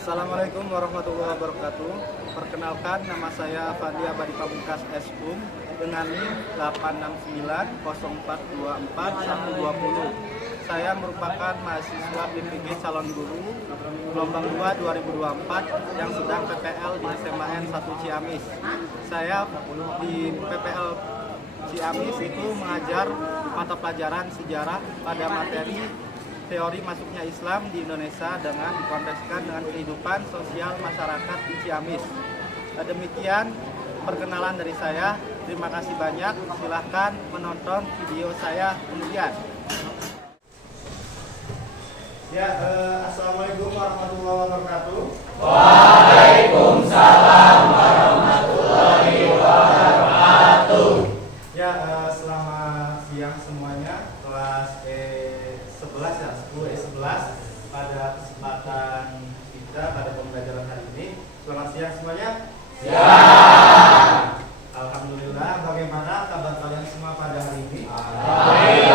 Assalamualaikum warahmatullahi wabarakatuh. Perkenalkan, nama saya Fandi Abadi Pamungkas SHUM dengan NIM 86904242120. Saya merupakan mahasiswa PPG calon guru gelombang 2 2024 yang sedang PPL di SMAN 1 Ciamis. Saya di PPL Ciamis itu mengajar mata pelajaran sejarah pada materi teori masuknya Islam di Indonesia dengan dikontekskan dengan kehidupan sosial masyarakat di Ciamis. Demikian perkenalan dari saya. Terima kasih banyak. Silahkan menonton video saya kemudian. Ya, Assalamualaikum warahmatullahi wabarakatuh. Waalaikumsalam warahmatullahi wabarakatuh. Ya, selamat siang semuanya. Kelas E11 ya, 10 E11 pada kesempatan kita pada pembelajaran hari ini. Selamat siang semuanya. Siang. Alhamdulillah, bagaimana kabar kalian semua pada hari ini? Baik.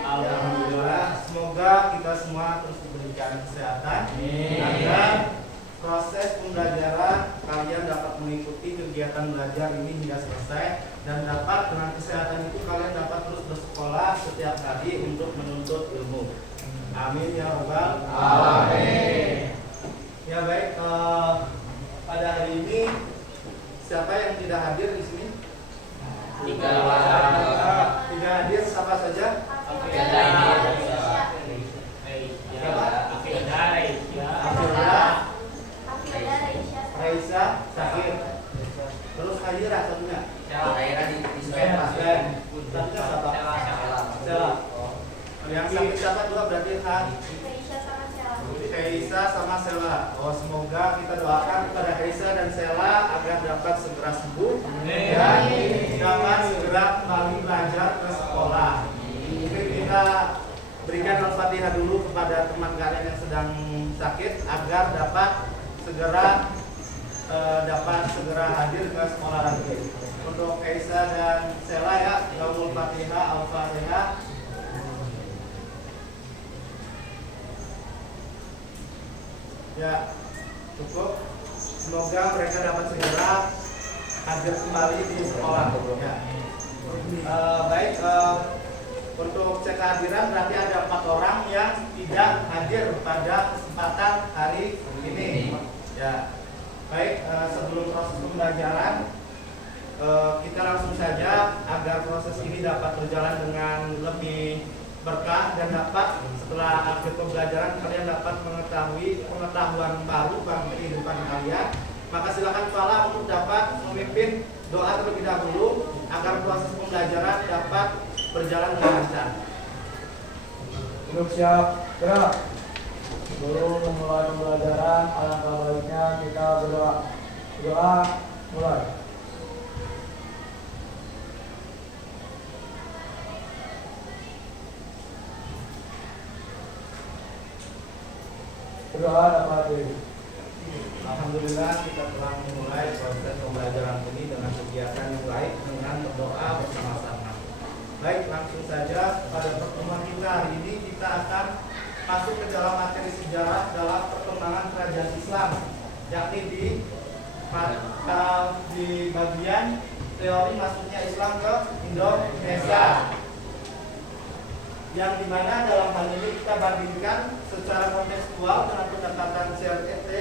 Alhamdulillah, semoga kita semua terus diberikan kesehatan agar proses pembelajaran kalian dapat mengikuti kegiatan belajar ini hingga selesai dan dapat dengan kesehatan itu kalian dapat terus bersekolah setiap hari untuk menuntut ilmu. Amin ya rabbal alamin. Ya baik, pada hari ini siapa yang tidak hadir di sini? Tiga hadir, siapa saja? Raisa, Syakir. Terus Haira satunya. Satunya siapa? Sela. Yang sakit siapa juga berarti Haisa sama Sela. Oh, semoga kita doakan kepada Haisa dan Sela agar dapat segera sembuh dan dapat segera kembali belajar ke sekolah. Mungkin kita berikan Al-Fatihah dulu kepada teman kalian yang sedang sakit agar dapat segera hadir ke sekolah lagi. Untuk Haisa dan Sela ya, Al-Fatihah, Al-Fatihah. Ya, cukup. Semoga mereka dapat segera hadir kembali di sekolah. Ya. Baik, untuk cek kehadiran berarti ada 4 orang yang tidak hadir pada kesempatan hari ini. Ya, baik. Sebelum proses pembelajaran, kita langsung saja agar proses ini dapat berjalan dengan lebih berkah dan dapat setelah akhir pembelajaran kalian dapat mengetahui pengetahuan baru tentang kehidupan kalian. Maka silakan Fala untuk dapat memimpin doa terlebih dahulu agar proses pembelajaran dapat berjalan dengan lancar. Duduk siap, gerak. Sebelum memulai pembelajaran, alangkah baiknya kita berdoa. Doa mulai. Berdoa dapat diri. Alhamdulillah kita telah memulai proses pembelajaran ini dengan kegiatan yang baik dengan berdoa bersama-sama. Baik, langsung saja pada pertemuan kita hari ini kita akan masuk ke dalam materi sejarah dalam perkembangan kerajaan Islam, yakni di bagian teori masuknya Islam ke Indonesia, yang dimana dalam hal ini kita bandingkan secara kontekstual dengan pendekatan CRT,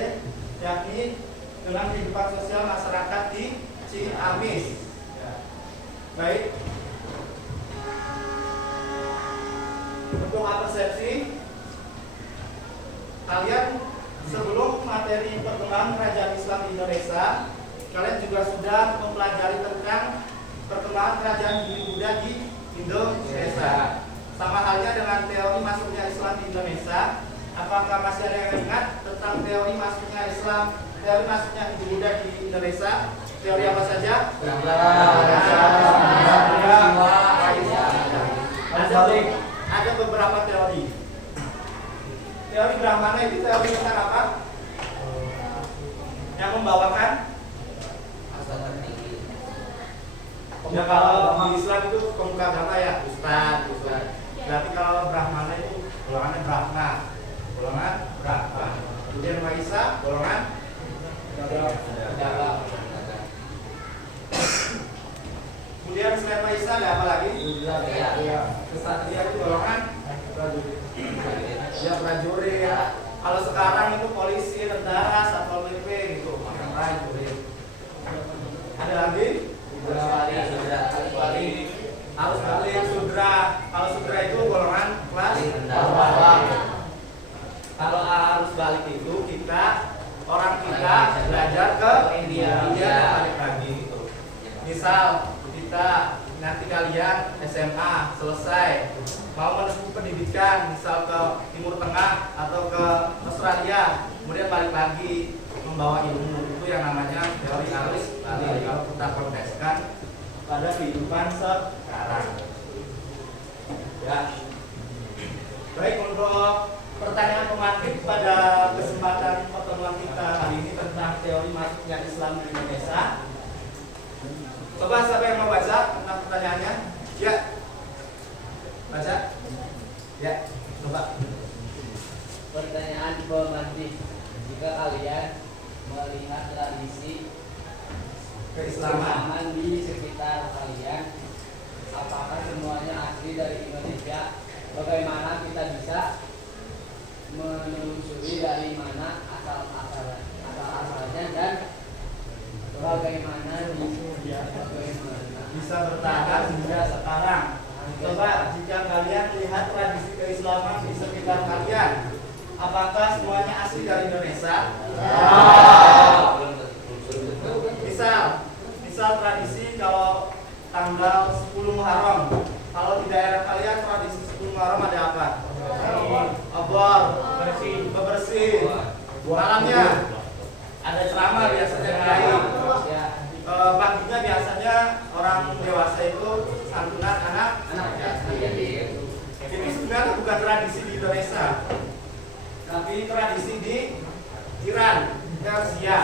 yakni dengan kehidupan sosial masyarakat di Ciamis. Ya. Baik. Untuk persepsi kalian sebelum materi perkembangan kerajaan Islam di Indonesia, kalian juga sudah mempelajari tentang perkembangan kerajaan Hindu-Buddha di Indonesia. Sama halnya dengan teori masuknya Islam di Indonesia. Apakah masih ada yang ingat tentang teori masuknya Islam, teori masuknya Hindu-Buddha di Indonesia? Teori apa saja? Ada beberapa teori. Teori Brahmana itu teori tentang apa? Yang membawakan? Ya, kalau di Islam itu pemuka agama ya Ustaz. Berarti kalau Brahmana itu golongannya Brahma. Kemudian Maisa, golongan Pedagang. Kemudian selain Maisa ada apa lagi? Iya. Kesatria itu golongan ya prajurit. Kalau sekarang itu polisi, tentara, satpol pp gitu, prajurit. Ada lagi? Harus balik sudra. Kalau sudra itu golongan kelas bawah. Kalau harus balik itu orang kita belajar ke India dan balik lagi gitu. Misal nanti kalian SMA selesai mau menempuh pendidikan, misal ke Timur Tengah atau ke Australia, kemudian balik lagi membawa ilmu, itu yang namanya teori arus balik. Kalau kita kontekskan pada kehidupan sekarang. Ya. Baik, untuk pertanyaan pemantik pada kesempatan pertemuan kita hari ini tentang teori masuknya Islam di Indonesia. Coba siapa yang mau baca tentang pertanyaannya? Ya. Baca. Ya, coba. Pertanyaan pemantik. Jika kalian melihat tradisi Keislaman di sekitar kalian, apakah semuanya asli dari Indonesia? Bagaimana kita bisa menelusuri dari mana asal-asalnya dan bagaimana bisa bertahan hingga sekarang. Coba jika kalian lihat tradisi keislaman di sekitar kalian, apakah semuanya asli dari Indonesia? Misal tradisi kalau tanggal 10 Muharram, kalau di daerah kalian tradisi 10 Muharram ada apa? Obor, bebersih. Malamnya ada ceramah biasanya kiai. Paginya biasanya orang dewasa itu santunan anak. Ini sebenarnya bukan tradisi di Indonesia, tapi tradisi di Iran, Persia.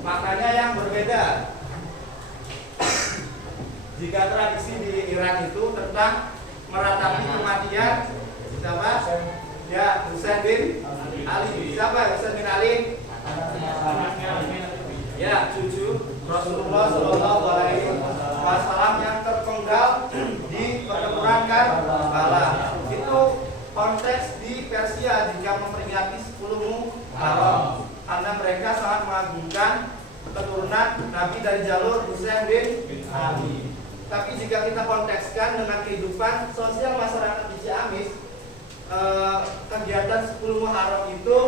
Maknanya yang berbeda. Jika tradisi di Iran itu tentang meratapi kematian siapa? Ya, Husain bin Ali. Siapa Husain bin Ali? Ya, cucu Rasulullah Shallallahu Alaihi Wasallam yang terpenggal di pertempuran Karbala. Itu konteks di Persia jika memperingati 10 Muharram, karena mereka sangat mengagungkan keturunan Nabi dari jalur Husain bin Ali. Tapi jika kita kontekskan dengan kehidupan sosial masyarakat di Ciamis, kegiatan 10 Muharram itu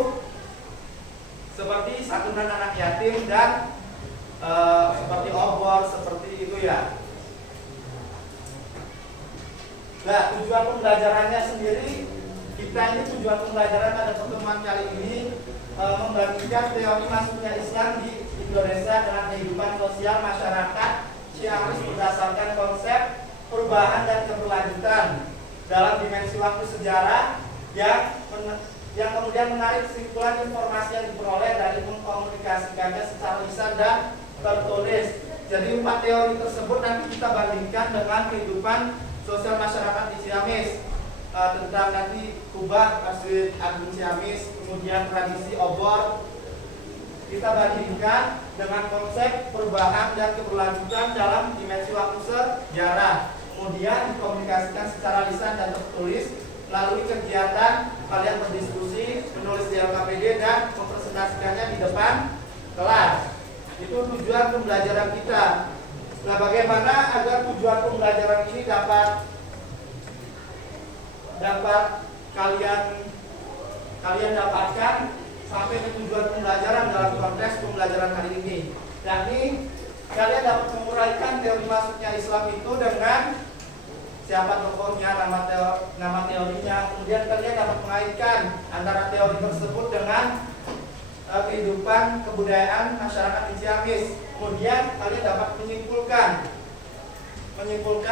seperti santunan anak yatim dan seperti obor, seperti itu ya. Nah, tujuan pembelajarannya sendiri, kita ini tujuan pembelajaran pada pertemuan kali ini membandingkan teori masuknya Islam di Indonesia dengan kehidupan sosial masyarakat Ciamis berdasarkan konsep perubahan dan keberlanjutan dalam dimensi waktu sejarah yang kemudian menarik kesimpulan informasi yang diperoleh dari mengkomunikasikannya secara lisan dan tertulis. Jadi 4 teori tersebut nanti kita bandingkan dengan kehidupan sosial masyarakat di Ciamis, tentang nanti kubah Masjid Agung Ciamis, kemudian tradisi obor. Kita bandingkan dengan konsep perubahan dan keberlanjutan dalam dimensi waktu sejarah. Kemudian dikomunikasikan secara lisan dan tertulis melalui kegiatan kalian berdiskusi, menulis di LKPD dan mempresentasikannya di depan kelas. Itu tujuan pembelajaran kita. Nah, bagaimana agar tujuan pembelajaran ini dapat kalian dapatkan sampai ke tujuan pembelajaran dalam konteks pembelajaran hari ini. Yakni kalian dapat menguraikan teori masuknya Islam itu dengan siapa tokohnya, nama teorinya. Kemudian kalian dapat mengaitkan antara teori tersebut dengan kehidupan kebudayaan masyarakat di Ciamis. Kemudian kalian dapat menyimpulkan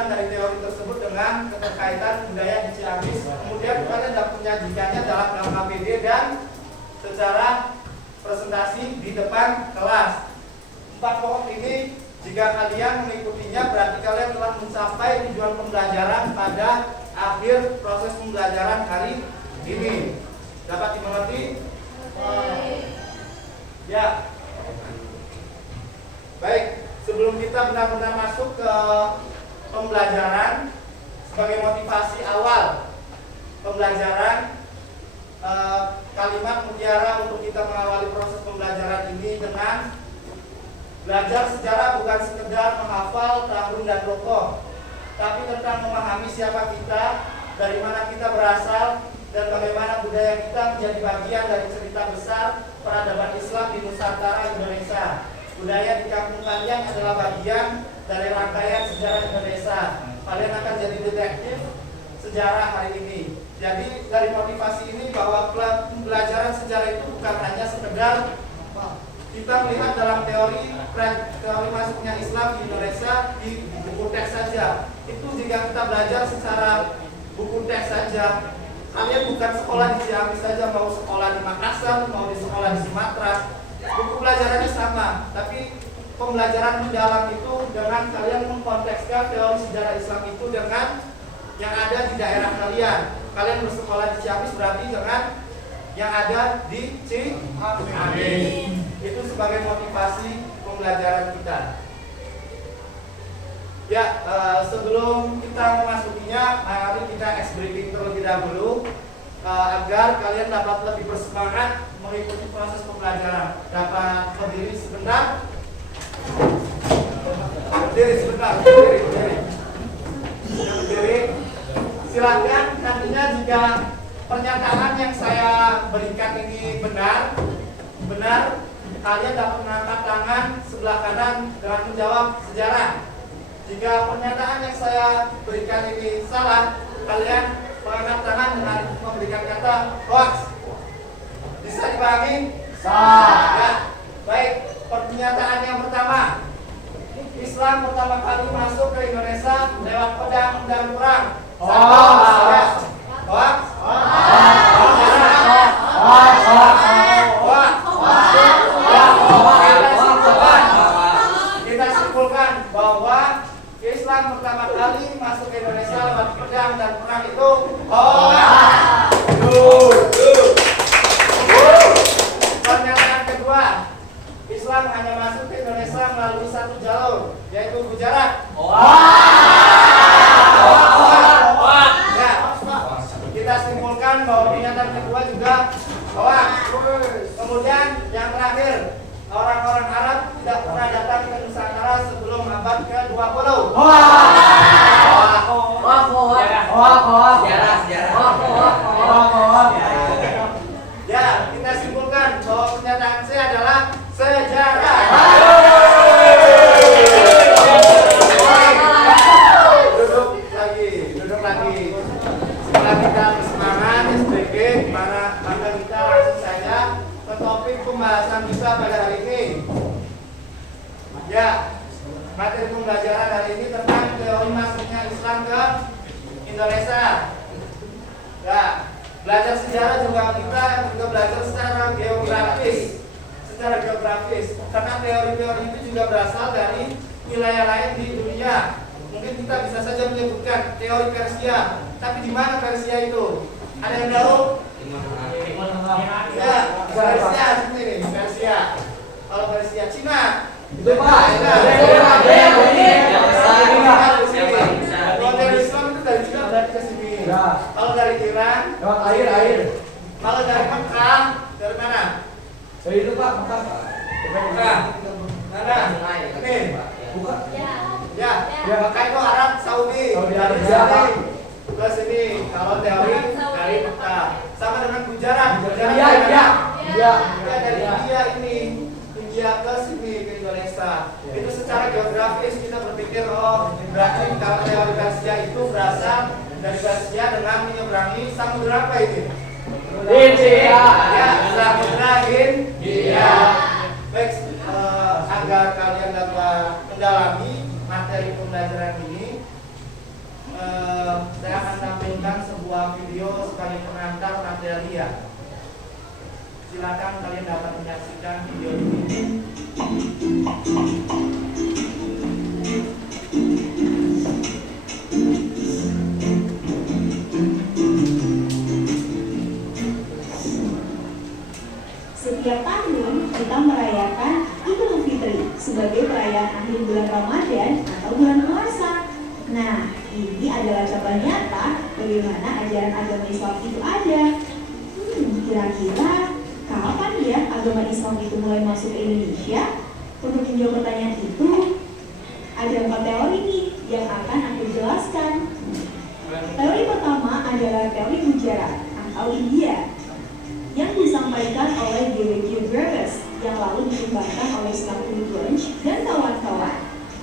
dari teori tersebut dengan keterkaitan budaya di Ciamis. Kemudian kalian dapat menyajikannya dalam LKPD dan secara presentasi di depan kelas. 4 pokok ini jika kalian mengikutinya berarti kalian telah mencapai tujuan pembelajaran pada akhir proses pembelajaran hari ini. Dapat dimengerti? benar-benar masuk ke pembelajaran sebagai motivasi awal pembelajaran, kalimat mutiara untuk kita mengawali proses pembelajaran ini dengan belajar sejarah bukan sekedar menghafal tahun dan tokoh, tapi tentang memahami siapa kita, dari mana kita berasal, dan bagaimana budaya kita menjadi bagian dari cerita besar peradaban Islam di Nusantara Indonesia. Budaya di kampung kalian adalah bagian dari rangkaian sejarah Indonesia. Kalian akan jadi detektif sejarah hari ini. Jadi dari motivasi ini bahwa pembelajaran sejarah itu bukan hanya sekedar kita melihat dalam teori masuknya Islam di Indonesia di buku teks saja. Itu jika kita belajar secara buku teks saja, kalian bukan sekolah di Ciamis saja, mau sekolah di Makassar, mau di sekolah di Sumatera, buku pelajarannya sama. Tapi pembelajaran di dalam itu dengan kalian mengkontekskan teori sejarah Islam itu dengan yang ada di daerah kalian. Kalian bersekolah di Ciamis berarti dengan yang ada di Ciamis. Itu sebagai motivasi pembelajaran kita. Ya, sebelum kita memasukinya, mari kita ice breaking terlebih dahulu agar kalian dapat lebih bersemangat mengikuti proses pembelajaran. Dapat berdiri sebentar. Berdiri sebentar. Berdiri. Silakan nantinya jika pernyataan yang saya berikan ini benar, kalian dapat mengangkat tangan sebelah kanan dengan menjawab sejarah. Jika pernyataan yang saya berikan ini salah, kalian mengangkat tangan dengan memberikan kata hoax. Bisa dipahami? Sah. Ya. Baik, pernyataan yang pertama. Islam pertama kali masuk ke Indonesia lewat pedang dan perang. Hoax. Hoax. Kita simpulkan bahwa Islam pertama kali masuk ke Indonesia lewat pedang dan perang itu hoax. Pernyataan kedua, Islam hanya masuk ke Indonesia melalui satu jalur, yaitu Gujarat. Ya, kita simpulkan bahwa pernyataan kedua juga hoax. Kemudian yang terakhir, orang-orang Arab tidak pernah datang ke Nusantara sebelum abad ke-20. Ya, kita simpulkan bahwa pernyataan saya adalah sejarah. Duduk lagi. Setelah kita bersemangat SBG, maka kita langsung saja ke topik pembahasan kita pada hari ini. Ya, materi pembelajaran hari ini tentang teori masuknya Islam ke Indonesia. Ya, belajar sejarah juga kita belajar secara geografis. Karena teori-teori itu juga berasal dari wilayah lain di dunia. Mungkin kita bisa saja menyebutkan teori Persia, tapi di mana Persia itu? Ada yang tahu? Ya, Persia sini, Persia. Kalau Persia, Cina. Itu Pak. Kalau dari Islam itu dari Cina berarti ke sini. Kalau dari Iran, lewat air. kalau dari Mekah, dari mana? Dari itu Pak, Mekah. Mekah. Mana? Ini. Bukan. Ya, Mekah itu Arab Saudi. Dari Arabia. sini ke sini. Kalau teori dari Mekah. Sama dengan Gujarat. Iya. Dari India ini. India ke sini ke Indonesia. Itu secara geografis kita berpikir, oh berarti kalau teori Persia itu berasal dari Persia dengan menyeberangi samudera apa ini? India. Ya, samudera India. Baik, agar kalian dapat mendalami materi pembelajaran ini, saya akan tampilkan sebuah video sebagai pengantar materi ya. Silakan kalian dapat menyaksikan video ini. Setiap tahun kita merayakan Idul Fitri Fitri sebagai perayaan akhir bulan Ramadan atau bulan puasa. Nah, ini adalah contoh nyata bagaimana ajaran agama Islam itu ada. Kira-kira kapan ya agama Islam itu mulai masuk ke Indonesia? Untuk menjawab pertanyaan itu, ada 4 teori nih yang akan aku jelaskan. Teori pertama adalah teori Gujarat atau India yang disampaikan oleh G.W. Graves yang lalu dikembangkan oleh Stephen Bunch dan kawan-kawan.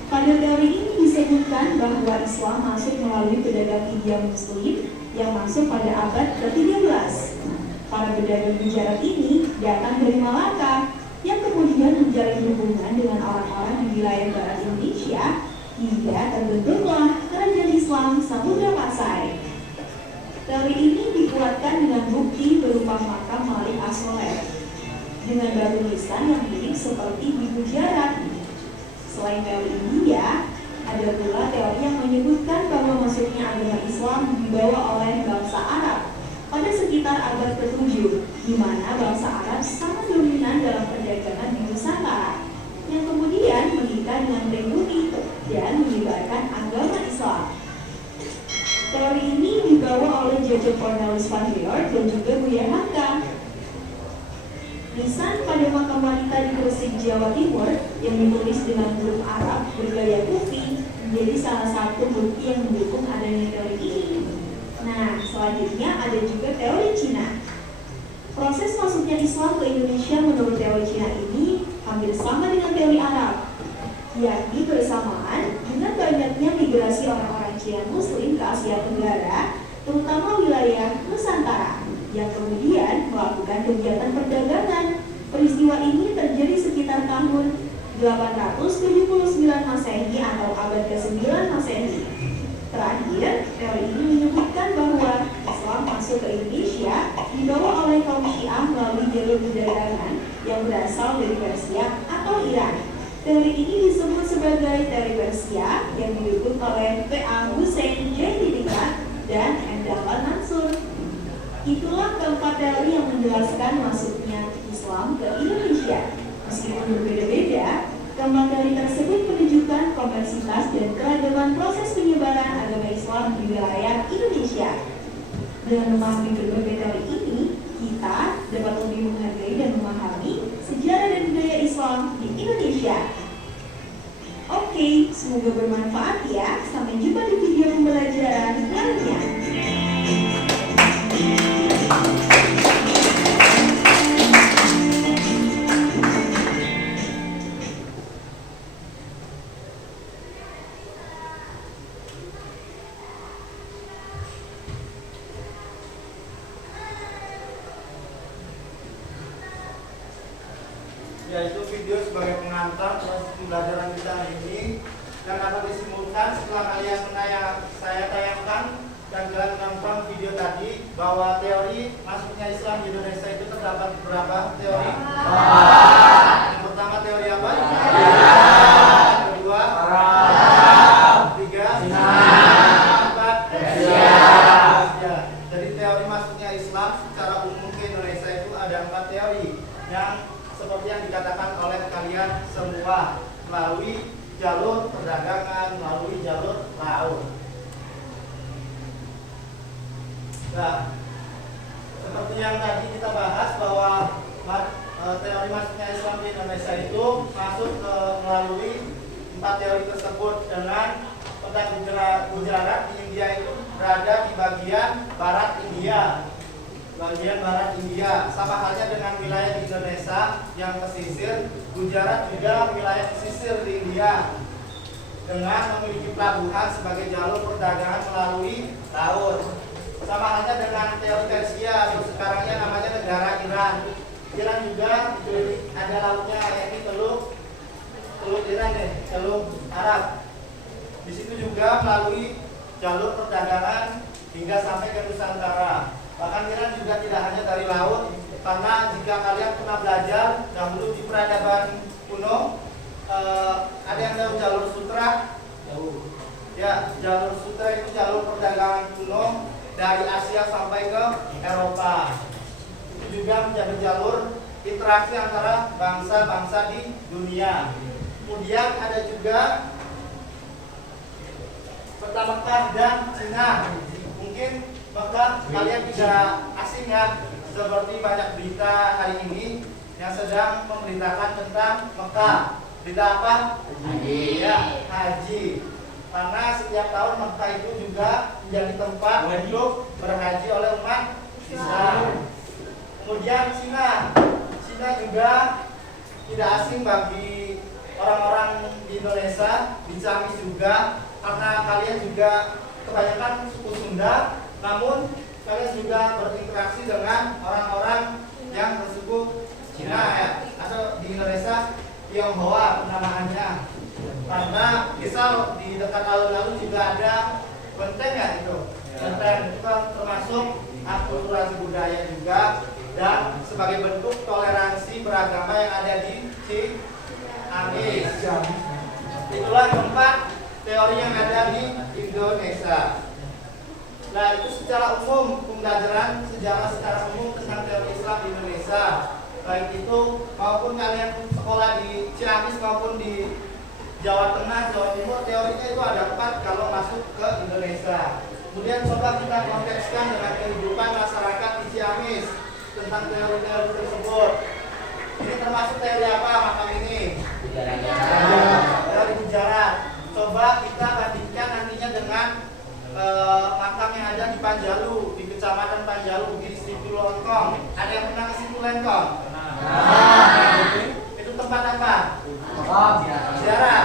Pada teori ini disebutkan bahwa Islam masuk melalui pedagang India Muslim yang masuk pada abad ke-13. Para pedagang Gujarat ini datang dari Malaka yang kemudian menjalin hubungan dengan orang-orang di wilayah barat Indonesia hingga terbentuklah kerajaan Islam Samudra Pasai. Teori ini dikuatkan dengan bukti berupa makam Malik As-Soleh dengan batu nisan yang mirip seperti di Gujarat. Selain teori India, ada pula teori yang menyebutkan bahwa masuknya agama Islam dibawa oleh bangsa Arab pada sekitar abad ke-7, di mana bangsa Arab sangat dominan dalam perdagangan di Nusantara, yang kemudian menikah dengan pribumi dan menyebarkan agama Islam. Teori ini dibawa oleh Joseph Cornelis van Heert dan juga Buya Hamka. Nisan pada makam wanita di Gresik, Jawa Timur yang ditulis dengan huruf Arab bergaya kufi menjadi salah satu bukti yang mendukung adanya teori ini. Nah, selanjutnya ada juga teori Cina. Proses masuknya Islam ke Indonesia menurut teori Cina ini hampir sama dengan teori Arab, yakni bersamaan dengan banyaknya migrasi orang-orang Cina Muslim ke Asia Tenggara, terutama wilayah Nusantara, yang kemudian melakukan kegiatan perdagangan. Peristiwa ini terjadi sekitar tahun 879 Masehi atau abad ke-9 Masehi. Terakhir, teori ini menyebutkan bahwa Islam masuk ke Indonesia dibawa oleh kaum Syiah melalui jalur perdagangan yang berasal dari Persia atau Iran. Teori ini disebut sebagai teori Persia yang didukung oleh P.A. Hussein Jainidika dan M. Dahlan Mansur. Itulah keempat teori yang menjelaskan masuknya Islam ke Indonesia. Meskipun berbeda-beda, keempat teori tersebut menunjukkan kompleksitas dan keragaman proses penyebaran agama Islam di wilayah Indonesia. Dengan memahami berbagai teori ini, kita dapat lebih menghargai dan memahami sejarah dan budaya Islam di Indonesia. Oke, semoga bermanfaat ya. Sampai jumpa di video pembelajaran lainnya. Yaitu video sebagai pengantar proses pembelajaran kita hari ini dan akan disimulkan setelah kalian saya tayangkan dan kalian menonton video tadi bahwa teori masuknya Islam di Indonesia itu terdapat beberapa teori. Yang pertama teori apa? Yang kedua? Tiga? Empat? Ya. Jadi teori masuknya Islam secara umum ke Indonesia itu ada 4 teori yang seperti yang dikatakan oleh kalian semua, melalui jalur perdagangan, melalui jalur laut. Nah, seperti yang tadi kita bahas bahwa teori masuknya Islam di Indonesia itu masuk melalui 4 teori tersebut, dengan kota Gujarat di India itu berada di bagian barat India. Sama halnya dengan wilayah di Indonesia yang pesisir. Gujarat juga wilayah pesisir di India dengan memiliki pelabuhan sebagai jalur perdagangan melalui laut. Sama halnya dengan teori Persia atau sekarangnya namanya negara Iran. Iran juga ada lautnya, yakni Teluk Iran, Teluk Arab. Di situ juga melalui jalur perdagangan hingga sampai ke Nusantara. Bahkan Iran juga tidak hanya dari laut, karena jika kalian pernah belajar dahulu di peradaban kuno, ada yang tahu jalur sutra? Ya, jalur sutra itu jalur perdagangan kuno dari Asia sampai ke Eropa. Itu juga menjadi jalur interaksi antara bangsa-bangsa di dunia. Kemudian ada juga peta Mekah dan Cina. Mungkin Mekah kalian tidak asing ya, seperti banyak berita hari ini yang sedang memberitakan tentang Mekah. Berita apa? Haji. Ya, haji. Karena setiap tahun Mekah itu juga menjadi tempat untuk berhaji oleh umat Islam. Kemudian Cina juga tidak asing bagi orang-orang di Indonesia, di Ciamis juga, karena kalian juga kebanyakan suku Sunda, namun kalian juga berinteraksi dengan orang-orang yang bersuku Cina ya, atau di Indonesia Tionghoa penamaannya. Karena misal di dekat alun-alun juga ada benteng ya itu. Benteng itu kan termasuk akulturasi budaya juga dan sebagai bentuk toleransi beragama yang ada di Ciamis. Itulah tempat teori yang ada di Indonesia. Nah, itu secara umum pembelajaran sejarah secara umum tentang teori Islam di Indonesia. Baik itu maupun kalian sekolah di Ciamis maupun di Jawa Tengah, Jawa Timur, teorinya itu ada 4 kalau masuk ke Indonesia. Kemudian coba kita kontekskan dengan kehidupan masyarakat di Ciamis tentang teori-teori tersebut. Ini termasuk teori apa makam ini? Teori sejarah. Coba kita bandingkan nantinya dengan makam yang ada di Panjalu, di Kecamatan Panjalu, di Situ Lengkong. Ada yang pernah ke Situ Lengkong? Itu tempat apa? Sejarah.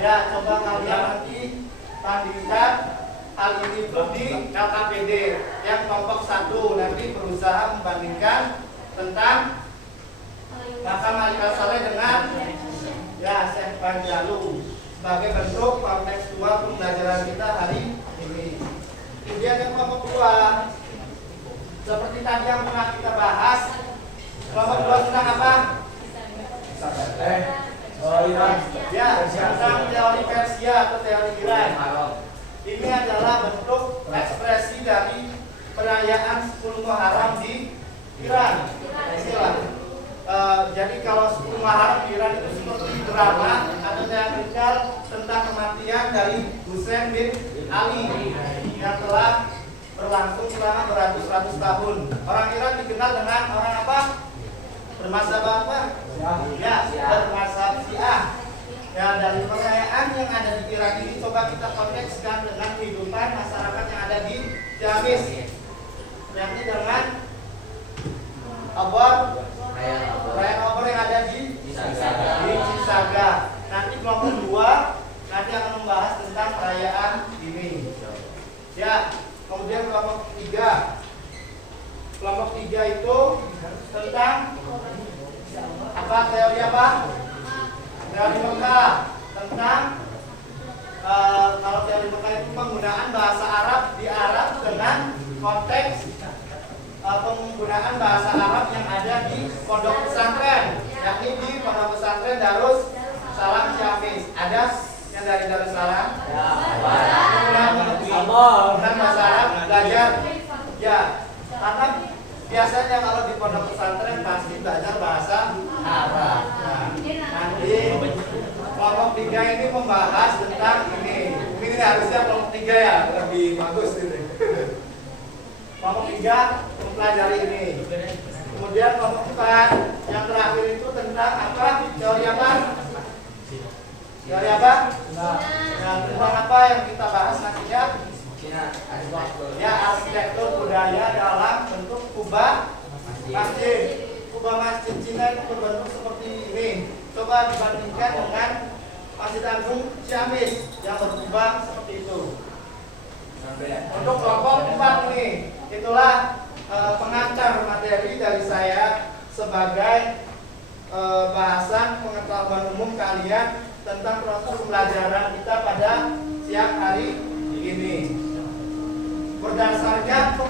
Ya, coba kalian nanti bandingkan hal ini itu di LKPD yang kelompok 1 nanti berusaha membandingkan tentang makam Haikal Saleh dengan ya Syekh Panjalu sebagai bentuk kontekstual pembelajaran kita hari ini. Kemudian yang kelompok 2 seperti tadi yang pernah kita bahas, kelompok 2 tentang apa? Ya, tentang teori Persia atau teori Iran. Ini adalah bentuk ekspresi dari perayaan 10 Muharram di Iran. Inilah. Jadi kalau 10 Muharram di Iran itu seperti drama atau teatrikal tentang kematian dari Husain bin Ali yang telah berlangsung selama beratus-ratus tahun. Orang Iran dikenal dengan orang apa? Bermazhab apa? Ya, bermazhab Syiah. Ya, dari perayaan yang ada di Iran ini coba kita kontekskan dengan kehidupan masyarakat yang ada di Ciamis, yakni dengan perayaan obor yang ada di Cisaga. Nanti kelompok 2 nanti akan membahas tentang perayaan ini. Ya, kemudian kelompok 3. Kelompok 3 itu tentang apa? Teori apa? Teori Mekah tentang kalau teori Mekah itu penggunaan bahasa Arab di Arab dengan konteks penggunaan bahasa Arab yang ada di pondok pesantren, yakni di pondok pesantren Darus Salam Ciamis. Ada yang dari Darus Salam? Ya. Penggunaan bahasa Arab belajar. Ya, karena biasanya kalau di pondok pesantren pasti belajar bahasa Arab. Nah, nanti kelompok 3 ini membahas tentang ini. Ini harusnya kelompok 3 ya, lebih bagus ini. Kelompok 3 mempelajari ini. Kemudian kelompok 4 yang terakhir itu tentang apa? Teori apa? Teori apa? Nah, tentang apa yang kita bahas nantinya? Ya, arsitektur budaya dalam bentuk kubah masjid. Kubah masjid Cina itu berbentuk seperti ini. Coba dibandingkan dengan Masjid Agung Ciamis yang berkubah seperti itu. Untuk kelompok 4 ini, itulah pengantar materi dari saya sebagai bahasan pengetahuan umum kalian tentang proses pembelajaran kita pada siang hari ini. Berdasarkan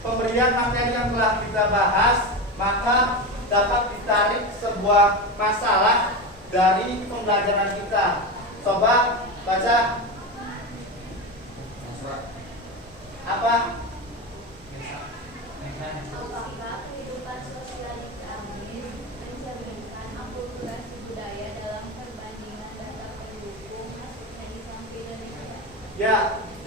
pemberian materi yang telah kita bahas, maka dapat ditarik sebuah masalah dari pembelajaran kita. Coba baca. Apa? Apakah kehidupan sosial di Ciamis mencerminkan akulturasi budaya dalam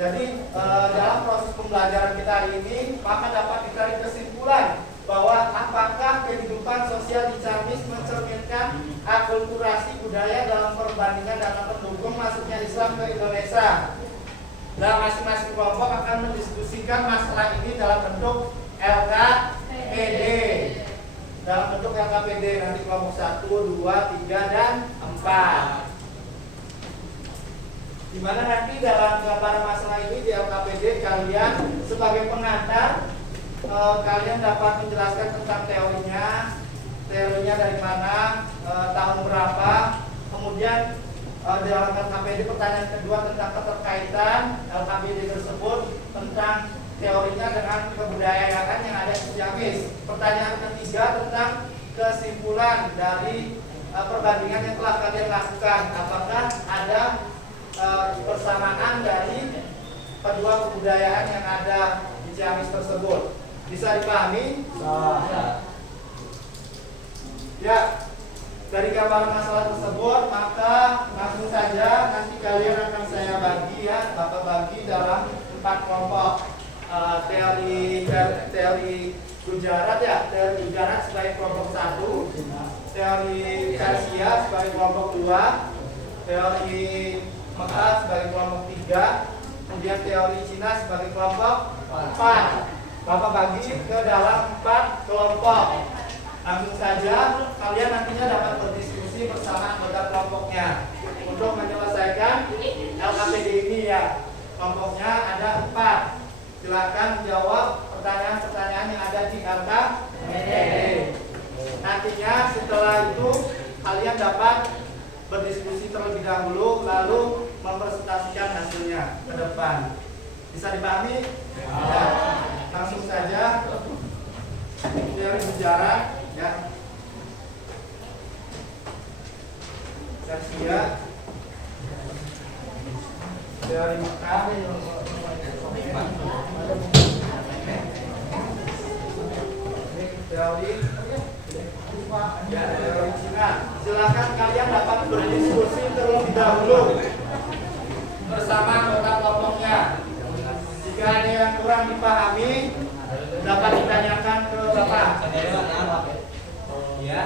Jadi dalam proses pembelajaran kita hari ini maka dapat ditarik kesimpulan bahwa apakah kehidupan sosial di Ciamis mencerminkan akulturasi budaya dalam perbandingan dan mendukung masuknya Islam ke Indonesia. Dan masing-masing kelompok akan mendiskusikan masalah ini dalam bentuk LKPD. Dalam bentuk LKPD nanti kelompok 1, 2, 3, dan 4. Dimana nanti dalam gambaran masalah ini di LKPD kalian sebagai pengantar kalian dapat menjelaskan tentang teorinya dari mana, tahun berapa, kemudian dalam LKPD pertanyaan kedua tentang keterkaitan LKPD tersebut tentang teorinya dengan kebudayaan yang ada di Ciamis. Pertanyaan ketiga tentang kesimpulan dari perbandingan yang telah kalian lakukan, apakah ada persamaan dari kedua kebudayaan yang ada di Ciamis tersebut. Bisa dipahami? Ya, dari gambaran masalah tersebut maka langsung saja nanti kalian akan saya bagi ya, Bapak bagi dalam 4 kelompok. Teori Gujarat ya, teori Gujarat sebagai kelompok 1, teori Persia sebagai kelompok 2, teori Mekah sebagai kelompok 3, kemudian teori Cina sebagai kelompok 4. Bapak bagi ke dalam 4 kelompok. Langsung saja kalian nantinya dapat berdiskusi bersama anggota kelompoknya untuk menyelesaikan LKPD ini ya. Kelompoknya ada 4. Silakan jawab pertanyaan-pertanyaan yang ada di LKPD. Nantinya setelah itu kalian dapat berdiskusi terlebih dahulu lalu mempresentasikan hasilnya ke depan. Bisa dipahami? Ya. Langsung saja teori sejarah ya. Persia, teori Mekah, teori Cina. Silakan kalian dapat berdiskusi terlebih dahulu bersama anggota kelompoknya. Jika ada yang kurang dipahami dapat ditanyakan ke Bapak. Ya.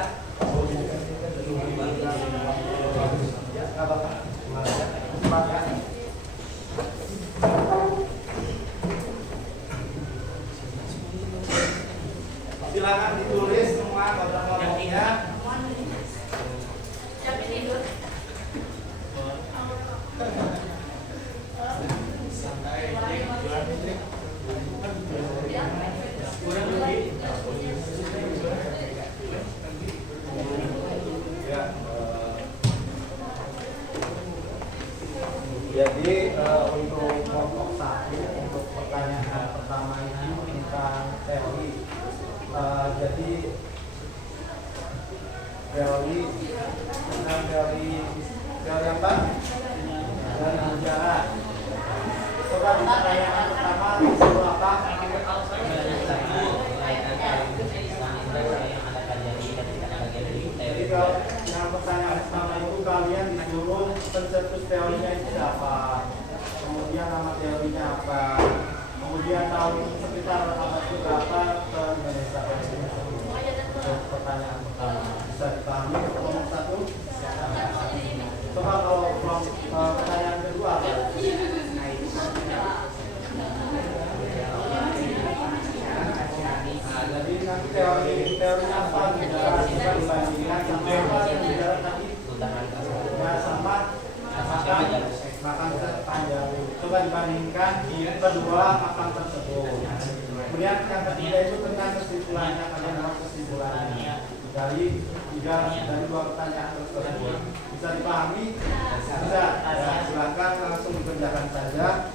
Silakan ditulis semua anggota kelompoknya. Jadi untuk kelompok 1 untuk pertanyaan pertama ini tentang teori. Jadi teori tentang teori apa? Teori sejarah. Coba di pertanyaan pertama disuruh apa? Jadi kalau yang pertanyaan pertama itu kalian disuruh pencetus teorinya itu siapa, kemudian nama teorinya apa, kemudian tahun sekitar abad berapa ke Indonesia. Pertanyaan pertama bisa dipahami kelompok 1. Coba kalau pertanyaan kedua apa? Jadi nanti teorinya apa juga kita dibandingkan sama apa yang bicara tadi sama makan panjang. Coba dibandingkan kedua makan tersebut. Kemudian yang ketiga itu tentang kesimpulannya, kalian harus kesimpulannya dari 2 pertanyaan tersebut. Bisa dipahami? Bisa. Ya, silakan langsung dikerjakan saja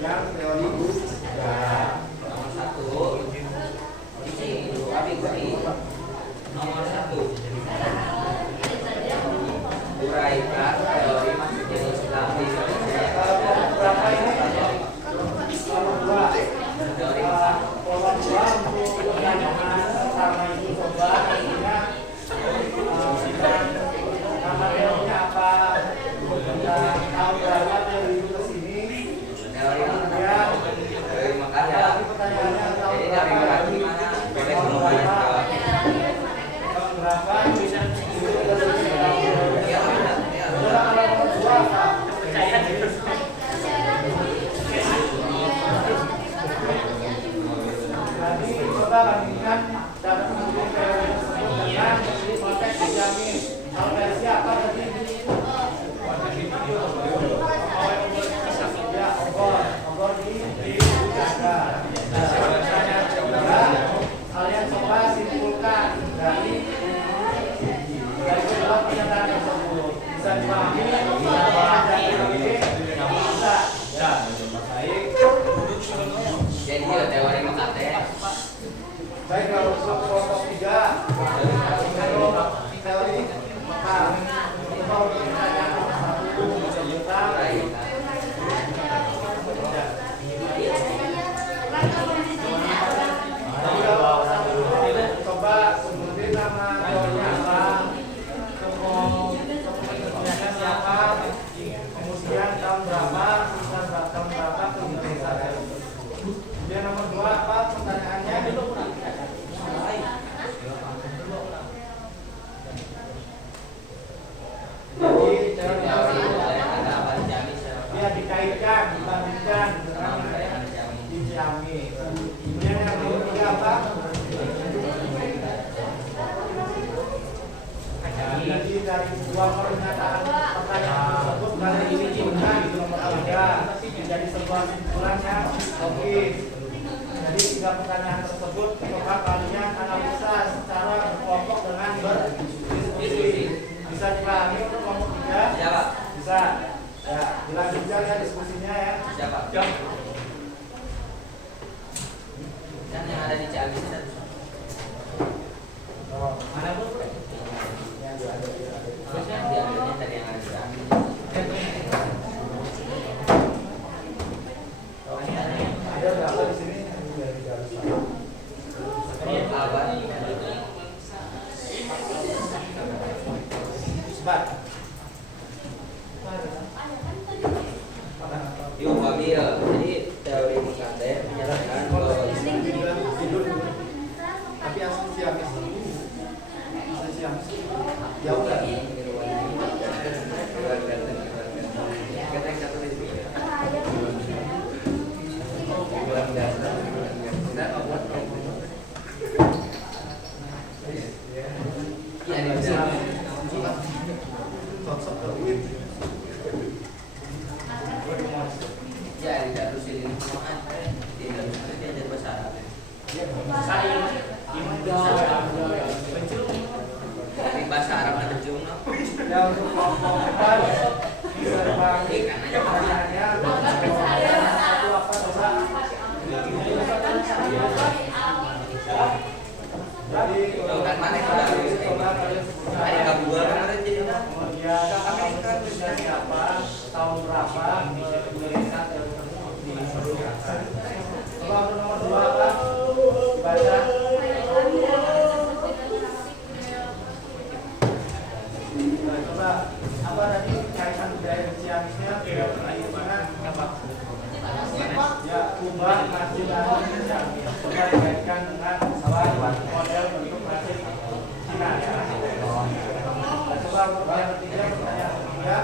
yang teori Gujarat. Nomor 1. Nomor 1. Uraikan teori masuknya Islam di Indonesia. Berapa ini? Nomor 2. Teori Nomor 2 untuk pertanyaan pertama itu coba artinya nama teorinya apa? Tahun berapa teori itu kesini? teori nama cowoknya apa, kemudian siapa, kemudian tahun berapa, tahun berapa, kemudian nomor 2 apa pertanyaannya? Dia dikaitkan, dibandingkan dengan di Ciamis. Kemudian yang nomor 3 apa? Jadi dari dua pernyataan pertanyaan tersebut kalian ini bukan di nomor 3 menjadi sebuah kesimpulan yang logis. Jadi 3 pertanyaan tersebut coba kalian analisa secara berkelompok dengan berdiskusi. Bisa dipahami untuk kelompok 3? Ya, Pak. Bisa. Ya, dilanjutkan ya diskusinya ya. Siapa? Kan yang ada di Ciamis itu. Oh, mana bu? Biasanya diambilnya dari yang ada di Ciamis. Ada berapa di sini? Abad. Sebat. Yuk Fabio, jadi teori Mengkandem menyatakan bahwa Tapi asli Ciamis. Asli Ciamis. Ya udah. Sosok Darwin. ya di Darussil ini semuanya di Darussil itu diajar bahasa Arab. Di bahasa Arab ada terjemah. Ya untuk kelompok depan bisa dibagi pertanyaannya satu apa coba. Jadi Kan mana yang ada coba kalian sebutkan. ada kabupaten kemarin jadi udah. Kemudian kasusnya siapa, tahun berapa, melihat coba untuk nomor 2 apa? Baca. Coba apa tadi kaitan budaya Ciamisnya? Bagaimana? Ya, kubah masjid Agung Ciamis. Coba dikaitkan dengan model bentuk masjid Cina ya. Coba untuk yang ketiga, pertanyaan ketiga.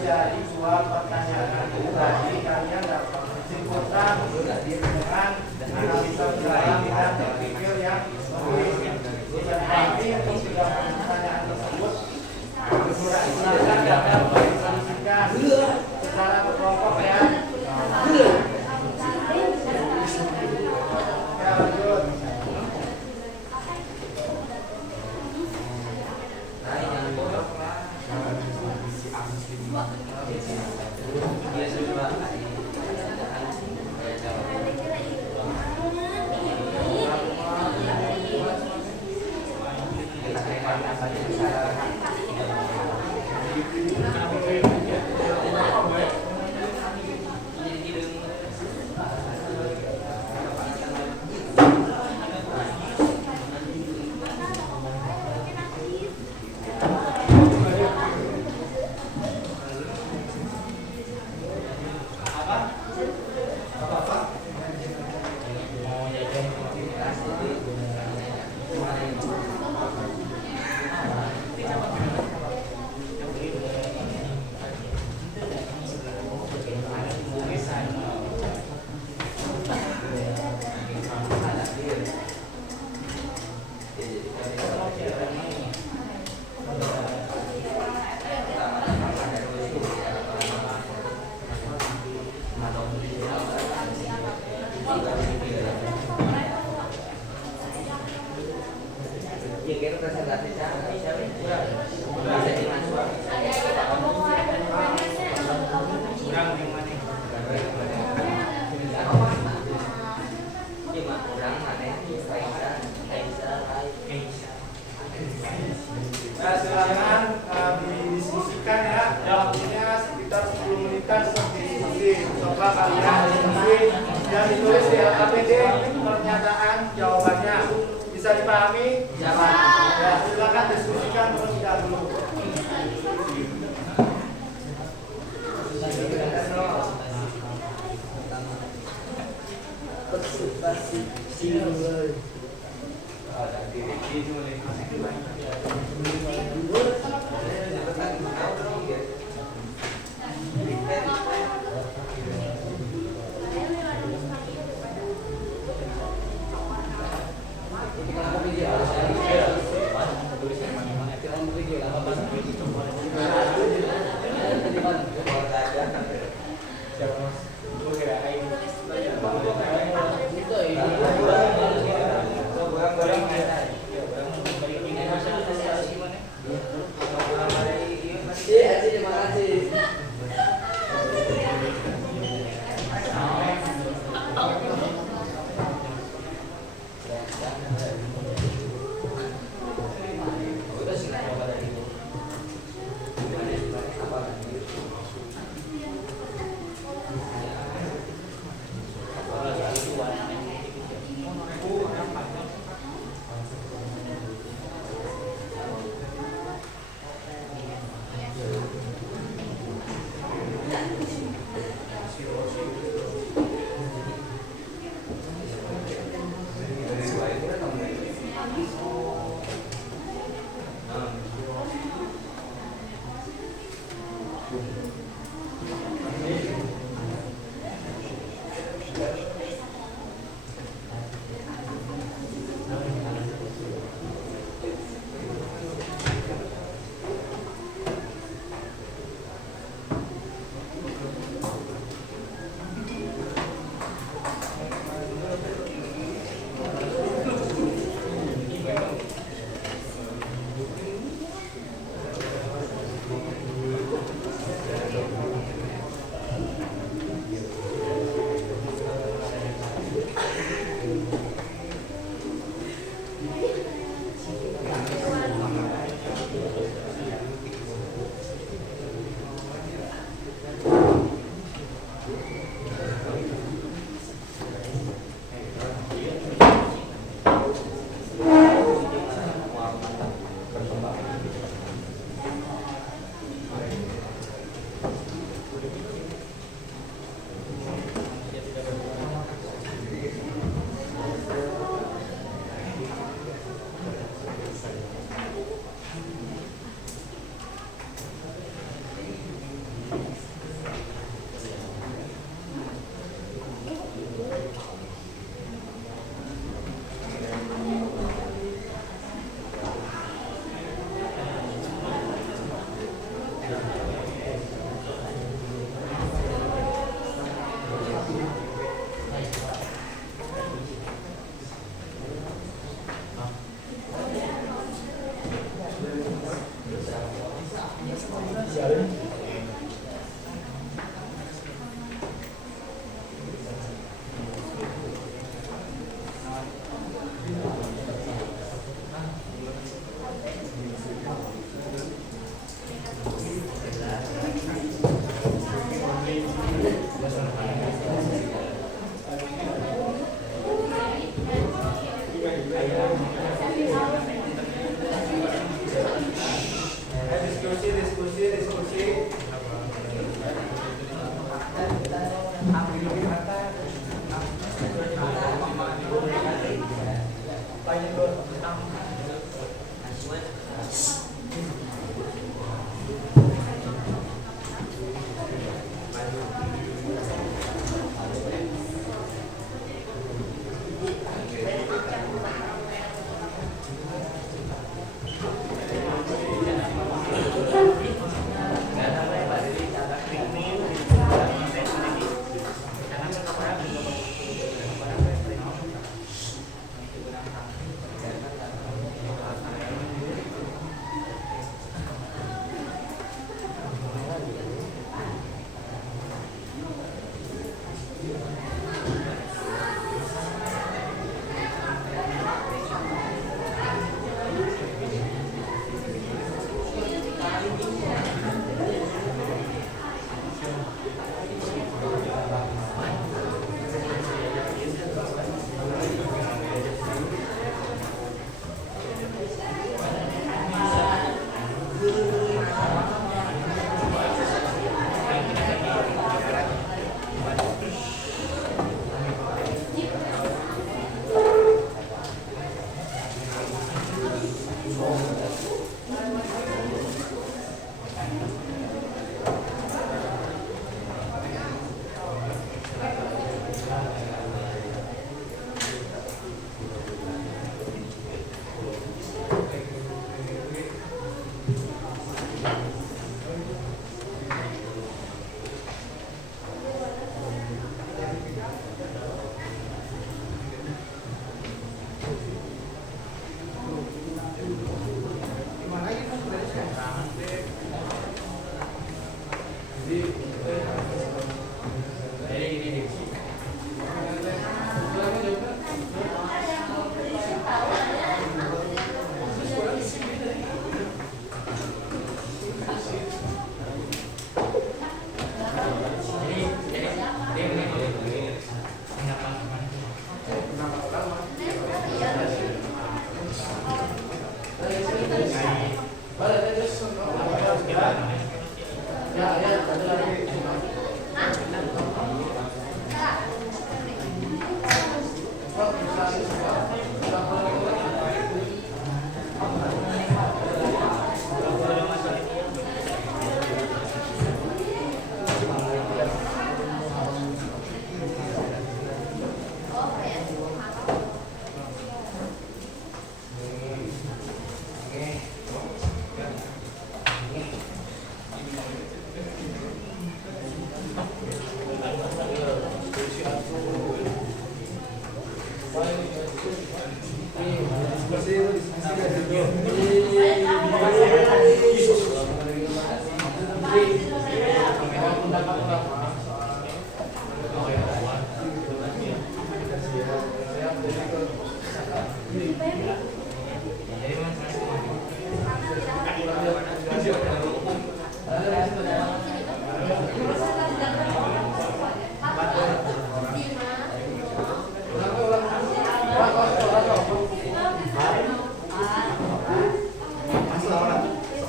Jadi 2 pertanyaan itu tadi kalian dapat simpulkan dengan analisa dalam dan berpikir yang logis. Jadi untuk 3 pertanyaan tersebut silakan dapat disolusikan secara berkelompok ya. Ya lanjut. Dia sudah diskusi APD pernyataan jawabannya bisa dipahami? Ya, Pak. Ya, silakan diskusikan terlebih dahulu. Terima kasih.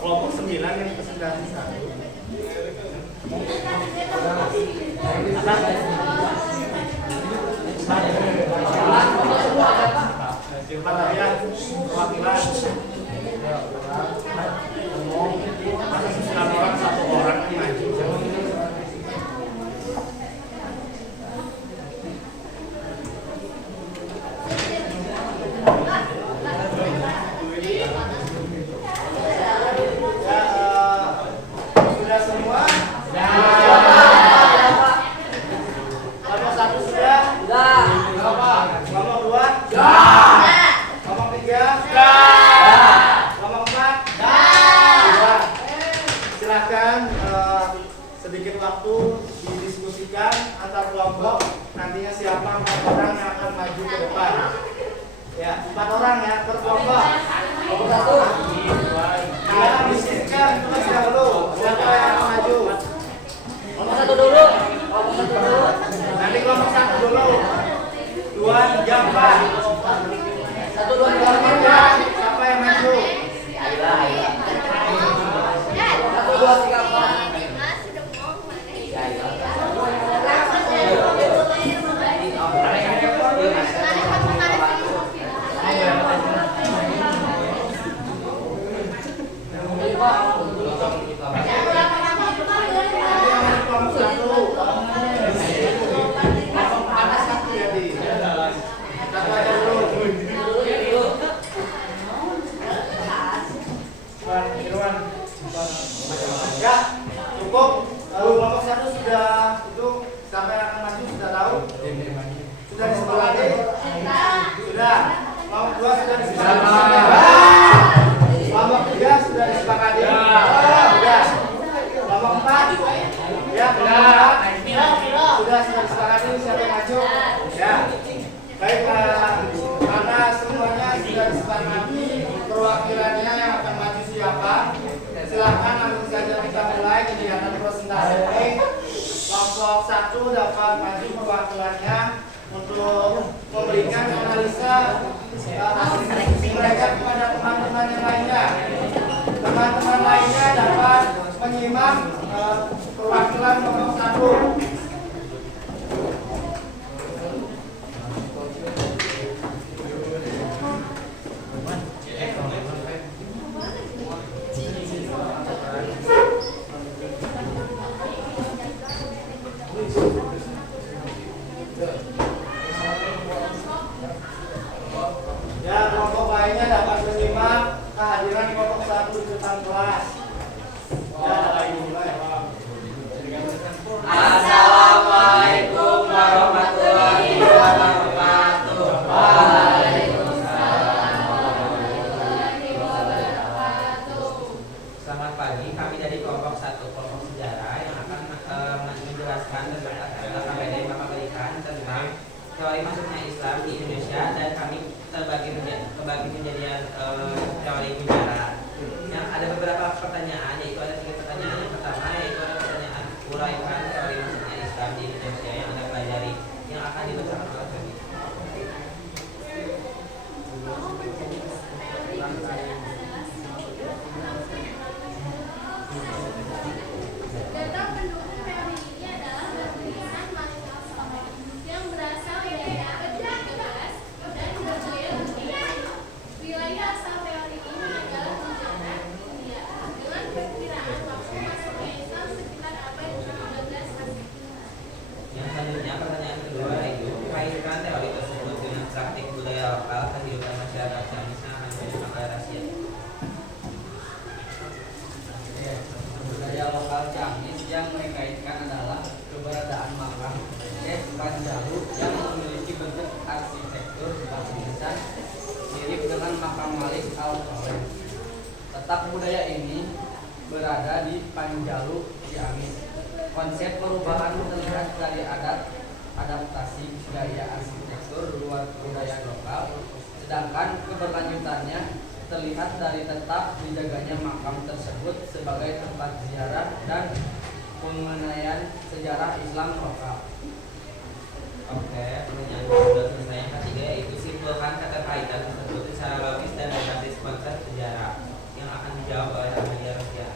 Kelompok 9 yang presentasi 1. Perhatian perwakilan. Masa 9 orang 1 orang yang maju. Sudah semua? Kelompok 1 sudah? Kelompok 2? Kelompok 3? Kelompok 4? Silakan sedikit waktu didiskusikan antar kelompok. Nantinya siapa 4 orang yang akan maju ke depan. Ya, 4 orang ya per kelompok. Kelompok 1. Silakan diskusikan terlebih dahulu. Siapa yang akan maju? Kelompok 1 dulu. Nanti kelompok 1 dulu. 2 jam 4. 1, 2, 3, Kelompok 2, siapa yang maju? 1, 2, 3, 4. Ya, cukup. Kelompok 1 sudah itu siapa yang akan maju sudah tahu? Sudah disepakati? Sudah. Kelompok 2 sudah disepakati? Kelompok 3 sudah disepakati? Sudah. Kelompok 4? Ya, kelompok 4 sudah disepakati siapa yang maju? Ya. Baiklah, karena semuanya sudah disepakati perwakilannya yang akan maju siapa? Silakan langsung saja kita mulai kegiatan presentasi ini. Kelompok 1 dapat maju perwakilannya untuk memberikan analisa hasil mereka kepada teman-teman yang lainnya. Teman-teman lainnya dapat menyimak perwakilan kelompok 1. Ya, kelompok lainnya dapat menyimak kehadiran kelompok 1 di depan kelas. Ya, mulai. Assalamualaikum warahmatullahi wabarakatuh. Selamat pagi, kami dari kelompok 1 kelompok sejarah yang akan menjelaskan tentang KBD Bapak berikan tentang teori masuknya Islam di Indonesia, dan kami terbagi menjadi teori bicara. Yang ada beberapa pertanyaan, yaitu ada 3 pertanyaan. Yang pertama yaitu ada pertanyaan uraikan teori masuknya Islam di Indonesia yang Anda pelajari, yang akan dibacakan oleh kami. Data pendukung teori ini adalah tulisan Marshall yang berasal dari abad ke-13 dan berdalil wilayah asal teori ini adalah Nusantara, India, dengan perkiraan waktu masuknya Islam sekitar abad ke-15 Masehi. Yang selanjutnya, pertanyaan kedua yaitu kaitkan teori tersebut dengan praktik budaya lokal kehidupan masyarakat Chinese yang akan dibacakan oleh Rasyid. Budaya lokal Chinese yang dikaitkan adalah keberadaan makam Panjalu yang memiliki bentuk arsitektur letak budaya ini berada di Panjalu, Ciamis. Konsep perubahan terlihat dari adaptasi gaya arsitektur luar budaya lokal, sedangkan keberlanjutannya terlihat dari tetap dijaganya makam tersebut sebagai tempat ziarah dan pengenaian sejarah Islam lokal. Oke, pertanyaan sudah selesai. Yang ketiga yaitu simpulkan keterkaitan tersebut secara logis dan berbasis konsep sejarah yang akan dijawab oleh Amalia Rosia.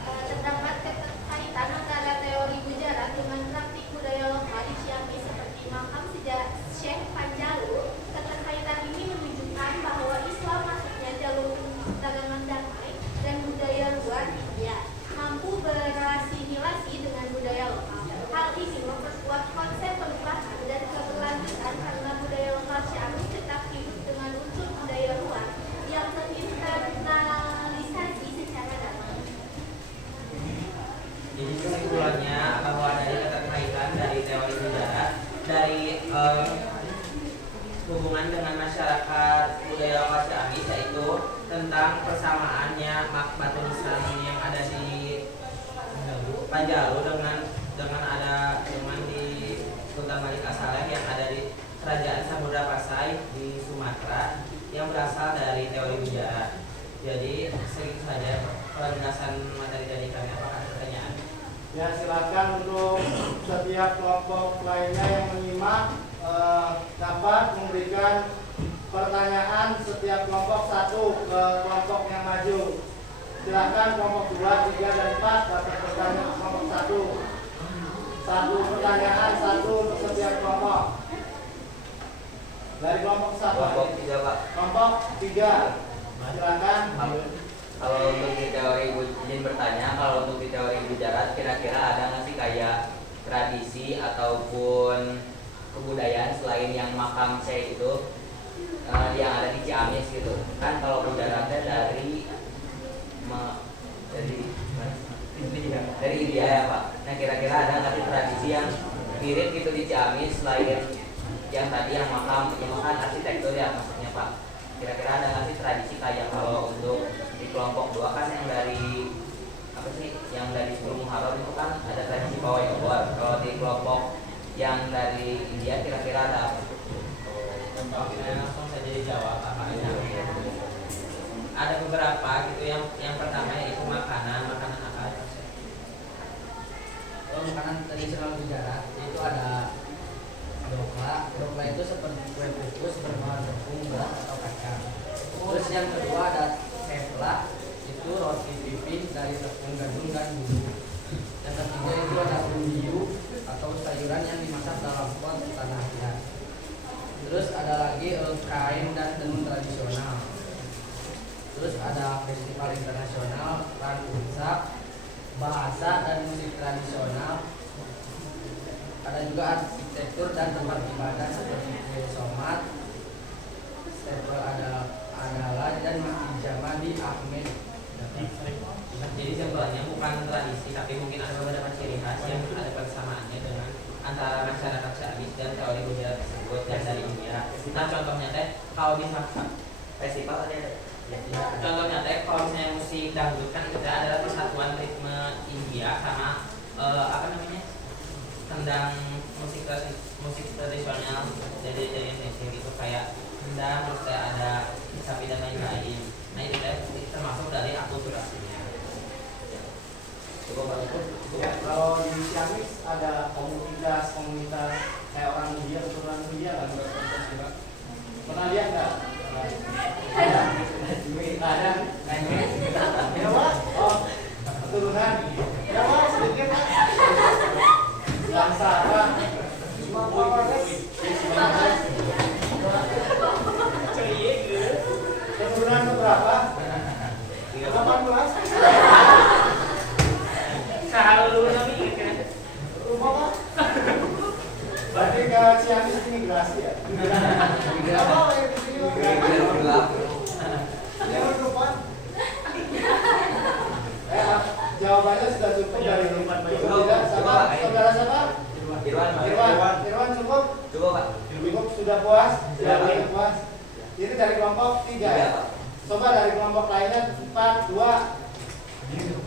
Terdapat keterkaitan antara teori Gujarat dengan praktik budaya lokal di Ciamis seperti makam sejarah Syekh Panjalu. Keterkaitan ini menunjukkan bahwa Islam masuknya jalur perdagangan damai dan budaya luar India mampu berasimilasi dengan budaya lokal. Hal ini memperkuat konsep perubahan dan keberlanjutan karena budaya lokal Ciamis tetap hidup dengan unsur budaya luar yang terinternalisasi secara damai. Jadi kesimpulannya bahwa dari keterkaitan dari teori sejarah dari hubungan dengan masyarakat budaya lokal Ciamis yaitu tentang persamaannya batu nisan yang ada di Panjalu dengan di Sultan Malik As-Saleh yang ada di Kerajaan Samudra Pasai di Sumatera yang berasal dari teori Gujarat. Jadi segitu saja penjelasan materi dari kami. Apakah ada pertanyaan? Ya, silakan untuk setiap kelompok lainnya yang menyimak dapat memberikan pertanyaan setiap kelompok satu ke kelompok yang maju. Silakan kelompok 2, 3, dan 4 dapat bertanya ke kelompok 1. Satu pertanyaan, satu untuk setiap kelompok. Dari kelompok 1. Kelompok 3, Pak. Kelompok 3. Silakan. Kalau untuk di teori izin bertanya, kalau untuk di teori Gujarat kira-kira ada nggak sih kayak tradisi ataupun kebudayaan selain yang makam Syekh itu yang ada di Ciamis gitu? Kan kalau Gujaratnya dari India ya Pak. Nah kira-kira ada nggak sih tradisi yang mirip gitu di Ciamis selain yang tadi yang makam arsitektur ya maksudnya Pak? Kira-kira ada nggak sih tradisi kayak kalau untuk di kelompok 2 kan yang dari apa sih yang dari 10 Muharram itu kan ada tradisi pawai obor. Kalau di kelompok yang dari India kira-kira ada apa? Langsung saja dijawab apa aja. Ada beberapa gitu yang pertama yaitu makanan apa? Makanan tradisional Gujarat itu ada dokla itu seperti kue kukus berbahan tepung, beras atau kacang. Terus yang kedua ada tepla, itu roti pipi dari tepung gandum dan bumbu. Yang ketiga itu ada undiu atau sayuran yang dimasak dalam pot tanah liat. Terus ada lagi kain dan tenun tradisional. Terus ada festival internasional Ran Unsak, bahasa dan musik tradisional. Ada juga arsitektur dan tempat ibadah seperti kue somat, stempel adalah dan masjid jamaah di Ahmed. Jadi simpelnya bukan tradisi tapi mungkin ada beberapa ciri khas yang ada persamaannya dengan antara masyarakat Ciamis dan teori Gujarat tersebut dan dari India. Nah contohnya teh kalau misalkan festival ada contohnya teh kalau misalnya musik dangdut kan itu adalah kesatuan ritme India sama apa namanya tendang musik tradisional dari Indonesia gitu kayak tendang terus kayak ada sapi dan lain-lain. Nah itu teh termasuk dari akulturasinya. Ya, kalau di Ciamis ada komunitas kayak orang India, keturunan India kan? Pernah lihat nggak? Ada. Ya Pak? Oh, keturunan. Ya Pak, sedikit Pak. Bangsa apa? Keturunan berapa? 18. Rumah Pak? Berarti ke Ciamis imigrasi ya? Apa yang di sini? Jawabannya sudah cukup dari tidak sama saudara siapa? Irwan cukup? Cukup Pak. Cukup sudah puas? Sudah puas? Ini dari kelompok 3 ya? Coba dari kelompok lainnya 4, 2. Itu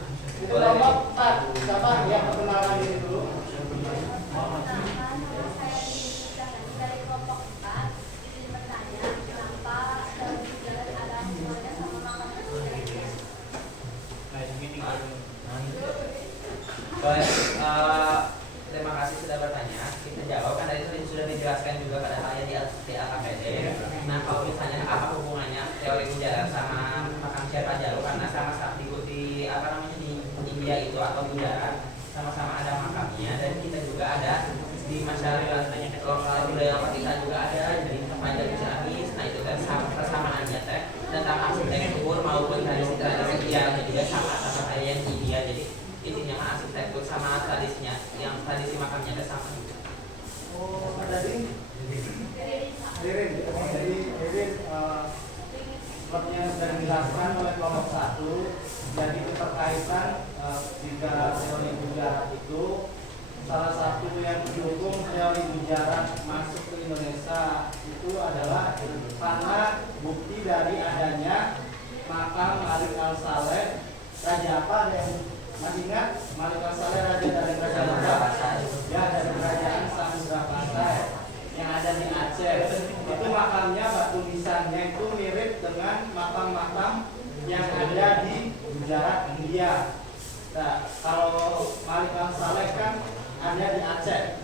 kelompok 4. Siapa yang perkenalan diri dulu? Nama saya dari kelompok 4. Izin bertanya, kenapa dalam sejarah ada hubungannya sama makam kira-kira? Baik, terima kasih sudah bertanya. Kita jawab kan tadi sudah dijelaskan juga pada halnya di AKPD. Nah, kalau misalnya apa hubungannya teori sejarah sama makam Syekh Rajalu, karena sama-sama diikuti di India itu atau Buddha, sama-sama ada makamnya, dan kita juga ada di masyarakat lokal budaya lokal kita juga ada di Rajalu Ciamis. Nah, itu kan persamaannya teh tentang arsitektur maupun tradisi sejarahnya juga sama kayak yang di India. Jadi intinya mah arsitektur sama tradisinya, yang tradisi makamnya itu sama juga. Oh, jadi Ririn. Jadi Ririn seperti yang sudah dijelaskan oleh kelompok 1, jadi keterkaitan tiga teori bujarat itu, salah satu yang mendukung teori bujarat masuk ke Indonesia itu adalah karena bukti dari adanya makam Malik Al-Saleh, raja apa yang masih ingat? Malik Al-Saleh raja dari kerajaan apa? Ya, dari kerajaan Samudra Pasai yang ada di Aceh. Itu makamnya batu nisannya itu mirip dengan makam-makam yang ada di Gujarat, India. Nah, kalau Malik Al-Saleh kan ada di Aceh.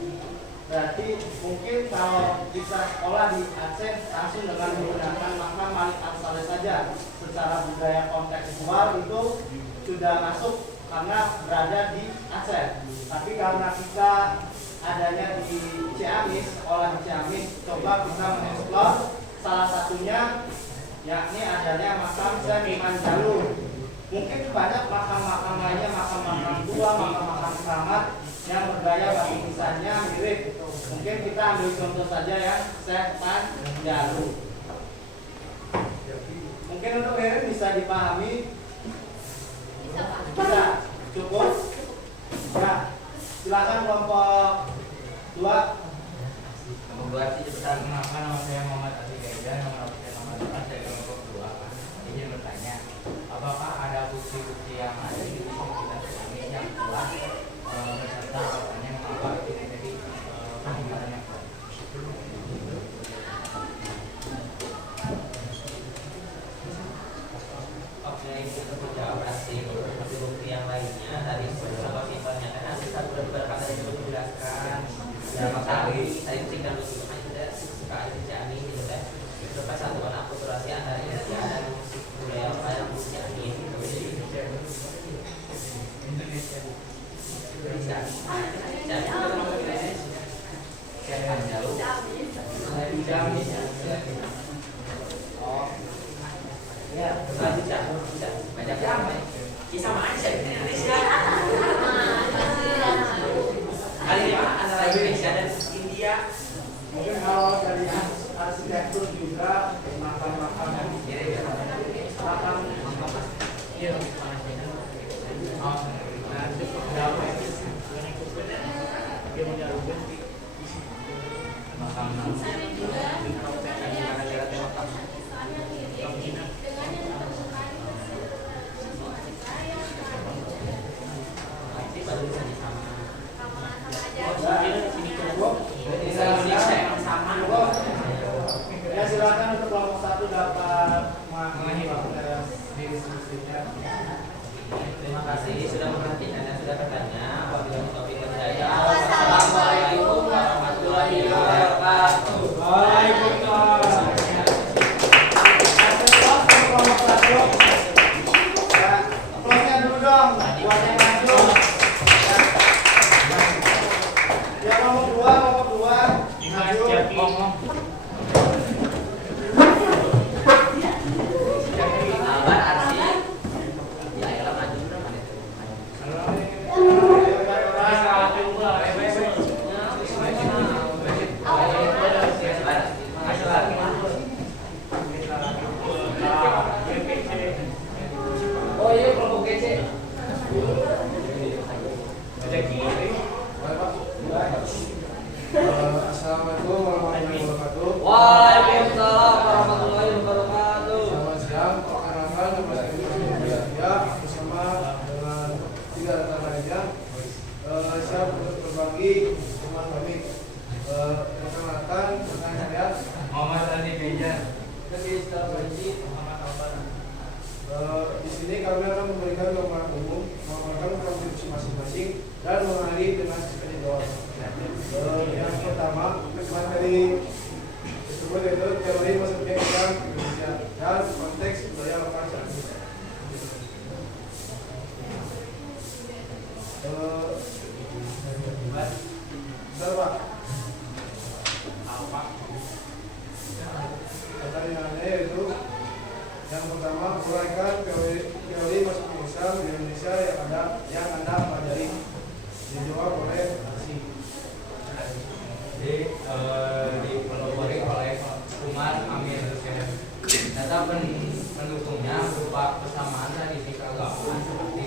Berarti mungkin kalau kita sekolah di Aceh langsung dengan menggunakan makam Malik Al-Saleh saja. Secara budaya kontekstual itu sudah masuk karena berada di Aceh. Tapi karena kita adanya di Ciamis, sekolah di Ciamis, coba kita mengeksplor salah satunya yakni adanya makam Syekh Iman Jalul. Mungkin banyak makam-makam lainnya, makam-makam tua, makam-makam keramat yang bergaya batu nisannya mirip. Mungkin kita ambil contoh saja ya, Syekh Iman Jalul. Mungkin untuk Herin bisa dipahami. Bisa, cukup. Ya, silakan kelompok 2. Kelompok 2 sih cepetan. Kenalkan, nama saya Muhammad Adi Gaidan, nomor saya nomor 4 dari kelompok 2. Izin bertanya, apakah ada bukti-bukti yang ada di kita Ciamis yang telah beserta katanya mengapa itu menjadi pertimbangan yang kuat? Oke, untuk menjawab pasti bukti yang lainnya tadi contoh simpelnya kan satu beberapa tadi sudah dijelaskan. Berapa kali tadi tinggal dulu kan tidak suka ada Ciamis gitu kan. Itu pas satuan akulturasi antara Indonesia dan budaya lokal yang di Ciamis gitu. Indonesia. Ciamis itu termasuk Indonesia. Siapa jauh? Ciamis. Oh. Ya, bisa. Banyak yang sama aja Indonesia. Kali ini antara Indonesia dan India. Mungkin kalau dari arsitektur juga makam-makam yang makam Saya juga dengan yang mirip dengan yang ditemukan Ya, silakan untuk kelompok 1 dapat mengakhiri diskusinya. Terima kasih sudah memperhatikan dan sudah bertanya. Wabillahi taufiq wal hidayah. Wassalamualaikum warahmatullahi wabarakatuh. Waalaikumsalam. Kelompok 1. Ya, aplausnya dulu dong buat yang maju. Ya, kelompok 2 maju. Albar arsip. Ya elah maju dong. Oh iya, kelompok kece. Assalamualaikum warahmatullahi wabarakatuh. Waalaikumsalam warahmatullahi wabarakatuh. Selamat siang, yaitu yang pertama, uraikan teori masuk Islam di Indonesia yang Anda pelajari. Dijawab oleh Asi. Jadi dipelopori oleh Umar Amir Hussein. Data pendukungnya berupa persamaan tradisi keagamaan seperti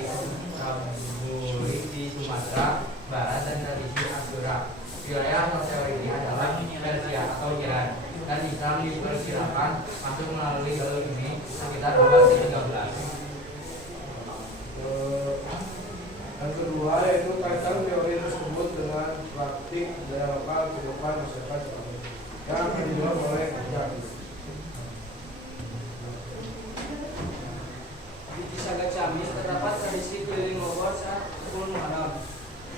Katolik di Sumatera Barat dan tradisi Asyura. Wilayah atau teori ini adalah Persia atau Iran, dan Islam diperkirakan masuk melalui jalur ini sekitar abad ke-13. Yang kedua yaitu kaitan teori tersebut dengan praktik budaya lokal kehidupan masyarakat Ciamis. Yang akan dijawab oleh Ujang. Di Cisaga Ciamis terdapat tradisi keliling obor saat 10 Muharram.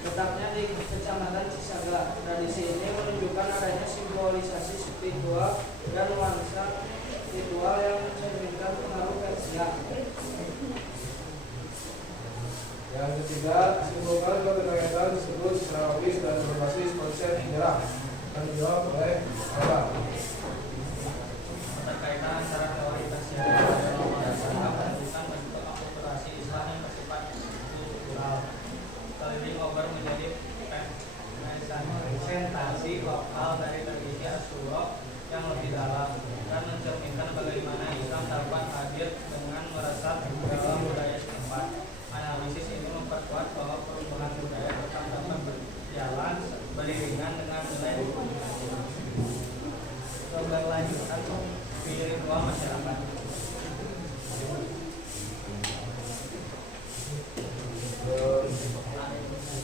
Letaknya di Kecamatan Cisaga. Tradisi ini menunjukkan adanya simbolisasi spiritual dan nuansa ritual yang mencerminkan pengaruh Persia. Yang ketiga, simpulkan keterkaitan tersebut secara logis dan berbasis konsep sejarah. Akan dijawab oleh Ella. Keterkaitan antara teori Persia dan menunjukkan bentuk akulturasi Islam yang bersifat kultural. Keliling obor menjadi presentasi lokal dari tradisi Asyura yang lebih dalam dan mencerminkan bagaimana Islam dapat hadir dengan meresap dalam budaya setempat. Analisis ini memperkuat bahwa perubahan budaya tetap dapat berjalan beriringan dengan nilai keberlanjutan spiritual masyarakat.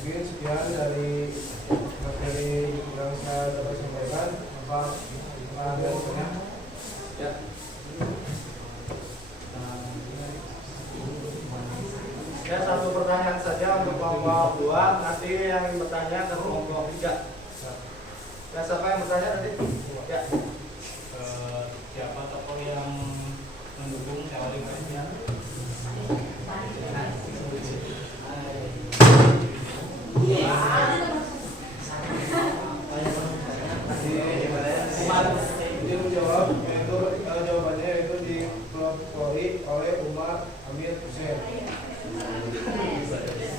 Mungkin sekian dari materi yang saya dapat sampaikan. Apa ada pertanyaan? Ya. Ya, satu pertanyaan saja untuk kelompok 2. Nanti yang bertanya ke kelompok 3. Ya, siapa yang bertanya nanti? Ya. Siapa tokoh yang mendukung teori Persia? Dia menjawab, yaitu jawabannya yaitu dipelopori oleh Umar Amir Hussein.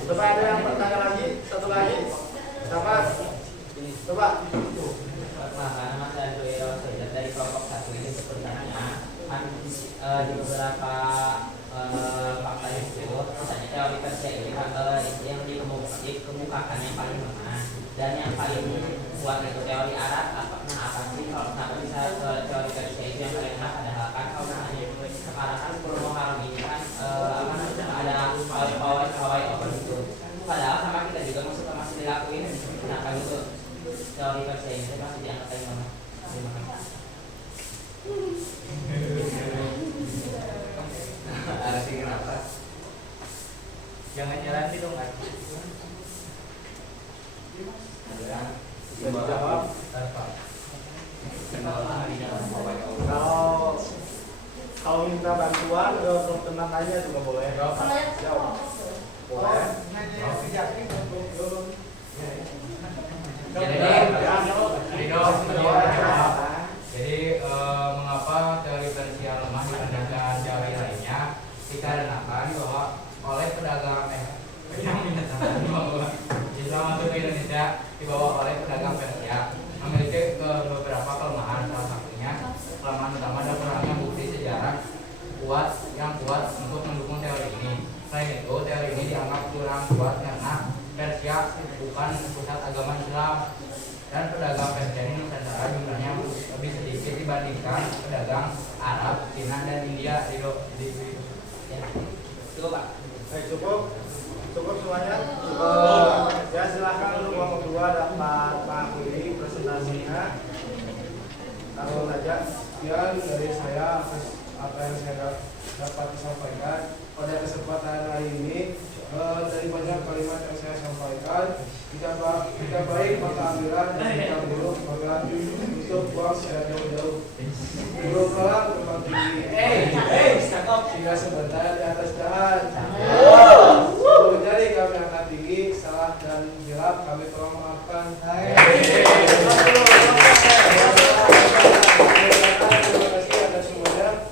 Coba ada yang bertanya lagi? Satu lagi. Siapa? Coba. Karena Mas Andrew dari kelompok 1 ini bertanya di beberapa fakta itu misalnya teori Persia ini yang dikemukakan yang paling lemah dan yang paling kuat itu teori Arab. Apa sih kalau kenapa bisa teori Persia itu yang paling lemah? Padahal kan kalau misalnya sekarang kan 10 Muharram ini kan ada pawai over itu, padahal sama kita juga masih dilakuin. Kenapa gitu teori Persia ini masih diangkat yang lemah? Terima kasih. Artinya apa? Jangan nyerah dong kan. Jawab. Kalau minta bantuan tenang aja juga boleh. Jawab. Boleh. Jadi mengapa teori Persia lemah dibandingkan teori lainnya? Dikarenakan bahwa oleh pedagang Islam masuk ke Indonesia dibawa oleh pedagang Persia memiliki beberapa kelemahan. Salah satunya kelemahan utama dan kurangnya bukti sejarah yang kuat untuk mendukung teori ini. Selain itu, teori ini dianggap kurang kuat karena Persia bukan pusat agama Islam dan pedagang Persia ini Nusantara jumlahnya lebih sedikit dibandingkan pedagang Arab, Cina, dan India di Cukup Pak. Cukup semuanya. Ya, silakan untuk kelompok 2 dapat mengakhiri presentasinya. Langsung aja. Sekian dari saya atas apa yang saya dapat disampaikan pada kesempatan hari ini. Dari banyak kalimat yang saya sampaikan, kita baik maka ambilan dan kita buruk maka untuk buang secara jauh-jauh. Buruk kelak kembang tinggi. Sehingga sebentar di atas jalan. Boleh jadi kami akan tinggi, salah dan hilaf kami tolong maafkan. Terima kasih atas semuanya.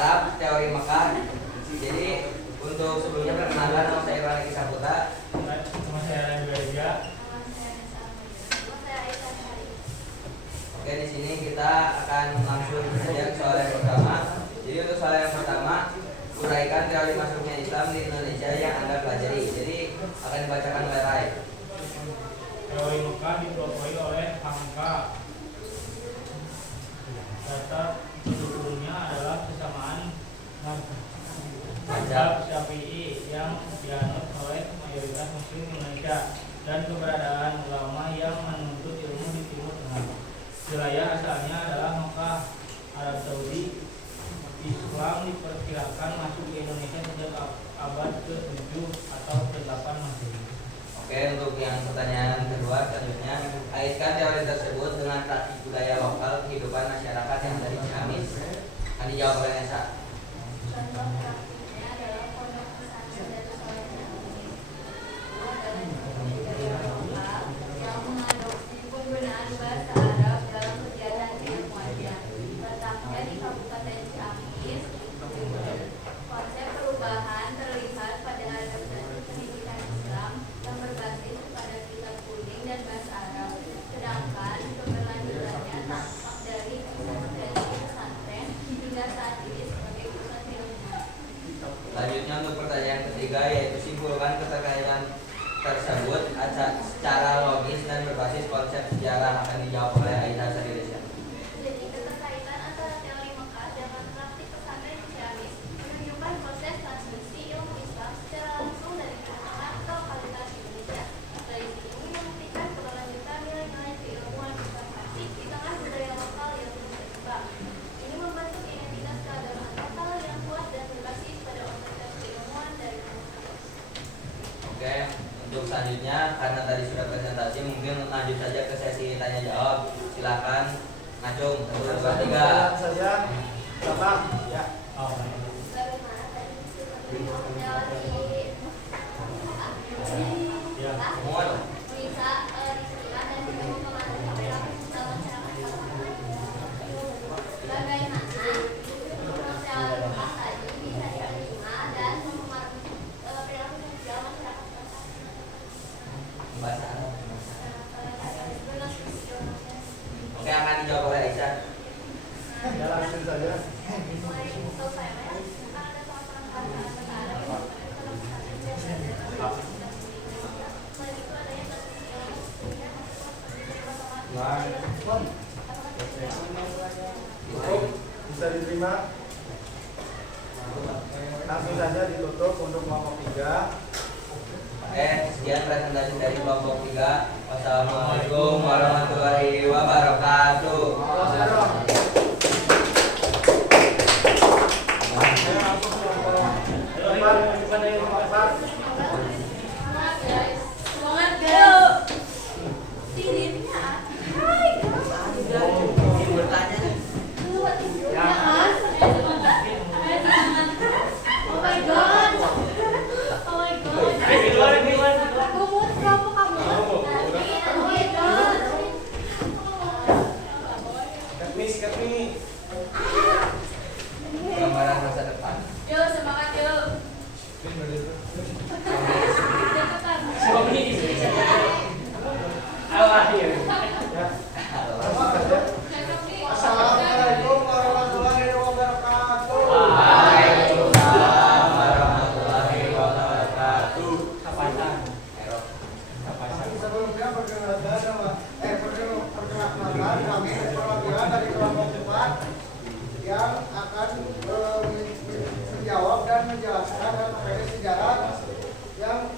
Arab, teori Mekah. Jadi untuk sebelumnya perkenalkan, nama saya Irwan Eki Saputra. Nama saya Randy Wijaya. Oke, di sini kita akan langsung saja ke soal yang pertama. Jadi untuk soal yang pertama, uraikan teori masuknya Islam di Indonesia yang Anda pelajari. Jadi akan dibacakan oleh Rai. Teori Mekah dipelopori oleh angka. Data pendukungnya adalah kesamaan mazhab Syafi'i yang dianut oleh mayoritas muslim Indonesia dan keberadaan ulama yang menuntut ilmu di Timur Tengah. Wilayah asalnya adalah Mekah, Arab Saudi. Islam diperkirakan masuk ke Indonesia sejak abad ke-7 atau ke-8 Masehi. Oke, untuk yang pertanyaan kedua selanjutnya, kaitkan teori tersebut dengan praktik budaya lokal kehidupan masyarakat yang ada di Ciamis. Akan dijawab oleh Nesa. Contoh praktiknya adalah pondok pesantren Darus Salamin lokal yang mengadopsi penggunaan bahasa Arab dalam kegiatan keilmuannya. Letaknya di Kabupaten Ciamis. Konsep perubahan terlihat pada adaptasi pendidikan Islam yang berbasis pada kitab kuning dan bahasa Arab. Sedangkan keberlanjutannya tampak dari pesantren hingga saat ini sebagai pusat ilmu. Selanjutnya untuk pertanyaan ketiga, yaitu simpulkan keterkaitan tersebut secara logis dan berbasis konsep sejarah. Akan dijawab oleh Aisyah Sarilisya. Jadi keterkaitan antara teori Mekah dengan praktik pesantren di Ciamis menunjukkan proses transmisi ilmu Islam secara langsung dari keturunan ke lokalitas Indonesia. Tradisi ini membuktikan keberlanjutan nilai-nilai keilmuan informasi di tengah budaya lokal yang terus berkembang. Ini membentuk identitas keagamaan lokal yang kuat dan berbasis pada otoritas keilmuan dari masyarakat. Oke, untuk selanjutnya karena tadi sudah presentasi, mungkin lanjut saja ke sesi tanya jawab. Silakan Ngacung, 1, 2, 3. Saja, Bapak. Ya. Bagaimana tadi teori Ya. Mohon. bisa diterima dan juga mempengaruhi perilaku sosial masyarakat. Bagaimana teori Mekah tadi bisa diterima dan mempengaruhi perilaku sosial masyarakat. Bahasa Arab. Oke, akan dijawab oleh Aisyah. Ya, langsung saja. Cukup, bisa diterima. Langsung saja ditutup untuk kelompok 3. Sekian presentasi dari kelompok 3. Wassalamualaikum warahmatullahi wabarakatuh. Semangat guys. Tidurnya. Hai. Bertanya. Oh my god. Oh my god. Gumut kamu kamu. Oh my god. Katmi. Gambaran masa depan. Yo semangat yo. Assalamualaikum warahmatullahi wabarakatuh. Waalaikumsalam warahmatullahi wabarakatuh. Sebelumnya perkenalkan kami perwakilan dari kelompok 4 yang akan menjawab dan menjelaskan materi sejarah yang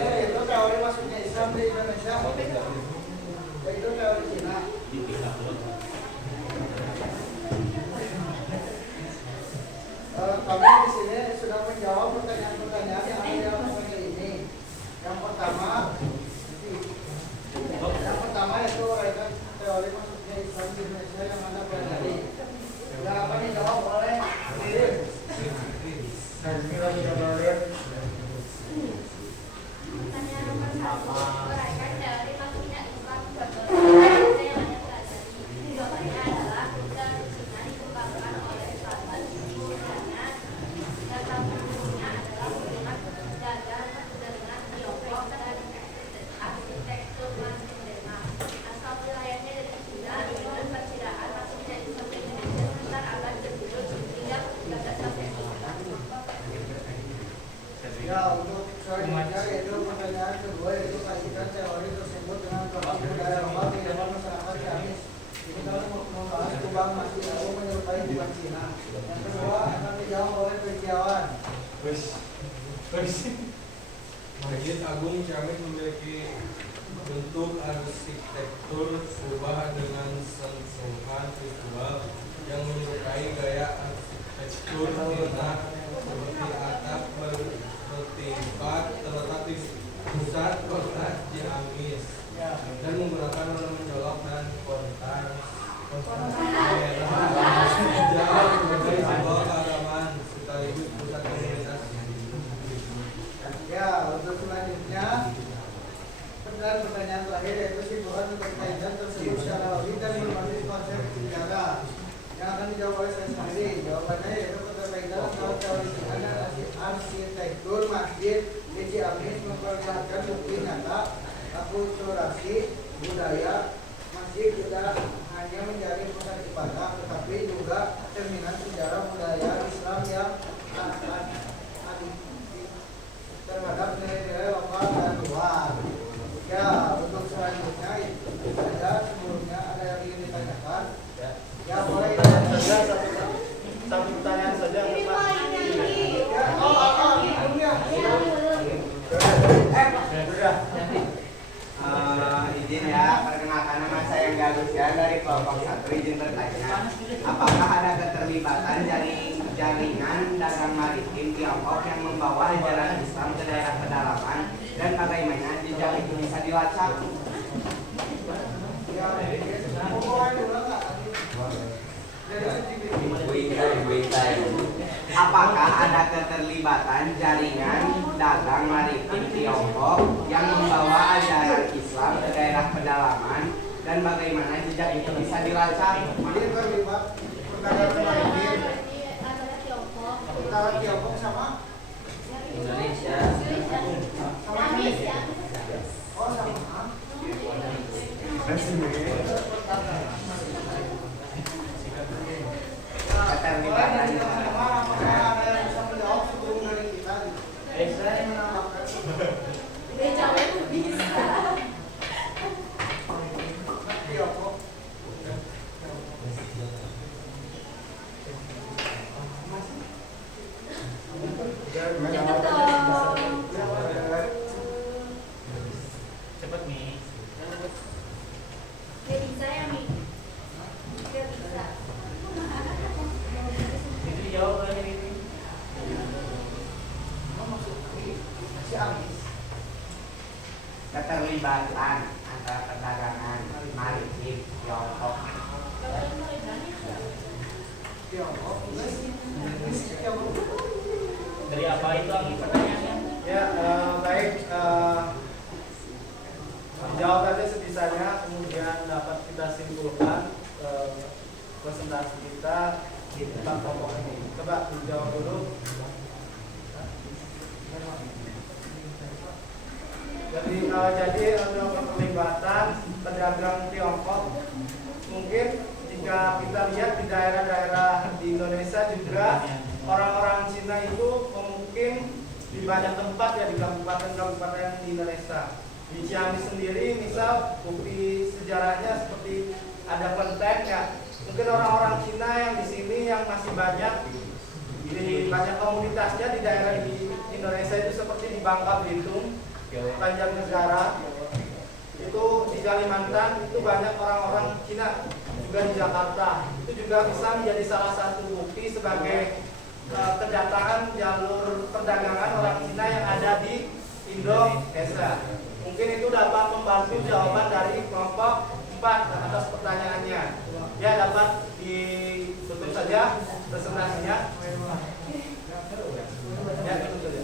yaitu teori masuknya Islam di Indonesia, yaitu teori Cina. Kami di sini sudah menjawab pertanyaan-pertanyaan yang ada dalam materi ini. Yang pertama yaitu uraikan teori masuknya Islam di Indonesia yang Anda pelajari. Yang akan dijawab oleh Lirin. Pertanyaan nomor 1. Uraikan teori masuknya Islam ke Indonesia yang Anda pelajari. bukan Cina. Yang kedua akan dijawab oleh Pekiawan. Masjid Agung Ciamis memiliki bentuk arsitektur berubah dengan sentuhan visual yang menyerupai gaya arsitektur Cina seperti atap bertingkat terletak di pusat kota Ciamis dan menggunakan warna mencolok dan kontras merah hijau sebagai simbol keagamaan sekaligus pusat komunitas. Ya, untuk selanjutnya pertanyaan terakhir yaitu simpulan untuk kaitan tersebut secara logik dan berbasis konsep sejarah yang akan dijawab oleh saya sendiri. Jawabannya yaitu keterkaitan antara teori Cina dan arsitektur masjid di Ciamis memperlihatkan bukti nyata akulturasi budaya masjid tidak hanya menjadi pusat ibadah tetapi juga cerminan sejarah budaya Islam yang terhadap nilai-nilai lokal dan luar. Ya, untuk selanjutnya itu saja. Sebelumnya ada yang ingin ditanyakan? Ya, boleh. Satu pertanyaan saja. Ya, izin ya, perkenalkan nama saya Angga Lucian dari kelompok 1. Izin bertanya, apakah ada keterlibatan jaringan dagang maritim Tiongkok yang membawa ajaran Islam ke daerah pedalaman dan bagaimana jejak itu bisa dilacak? Apakah ada keterlibatan jaringan dagang maritim Tiongkok yang membawa ajaran Islam ke daerah pedalaman dan bagaimana jejak itu bisa dilacak? Ini terlibat perdagangan maritim antara Tiongkok sama Indonesia. sama Indonesia. Oh, sama. Keterlibatan Ada yang bisa menjawab sebelum dari kita? Saya menambahkan. Tiongkok. Cepet nih. Gak bisa ya, Mi? Gak bisa. Itu dijawab oleh ini. keterlibatan antara perdagangan maritim Tiongkok. Dari apa itu pertanyaannya? Ya, baik. Dijawab aja sebisanya, kemudian dapat kita simpulkan presentasi kita di tempat pokok ini. Coba dijawab dulu. Jadi untuk keterlibatan pedagang Tiongkok, mungkin jika kita lihat di daerah-daerah di Indonesia juga orang-orang Cina itu mungkin di banyak tempat ya, di kabupaten-kabupaten di Indonesia. Di Ciamis sendiri misal bukti sejarahnya seperti ada kelenteng ya. Mungkin orang-orang Cina yang di sini yang masih banyak di banyak komunitasnya di daerah di Indonesia itu seperti di Bangka Belitung, Banjarnegara, itu di Kalimantan itu banyak orang-orang Cina, juga di Jakarta. Itu juga bisa menjadi salah satu bukti sebagai kedatangan jalur perdagangan orang Cina yang ada di Indonesia. Mungkin itu dapat membantu jawaban dari kelompok 4 atas pertanyaannya. Ya, dapat ditutup saja presentasinya. Ya, tutup saja.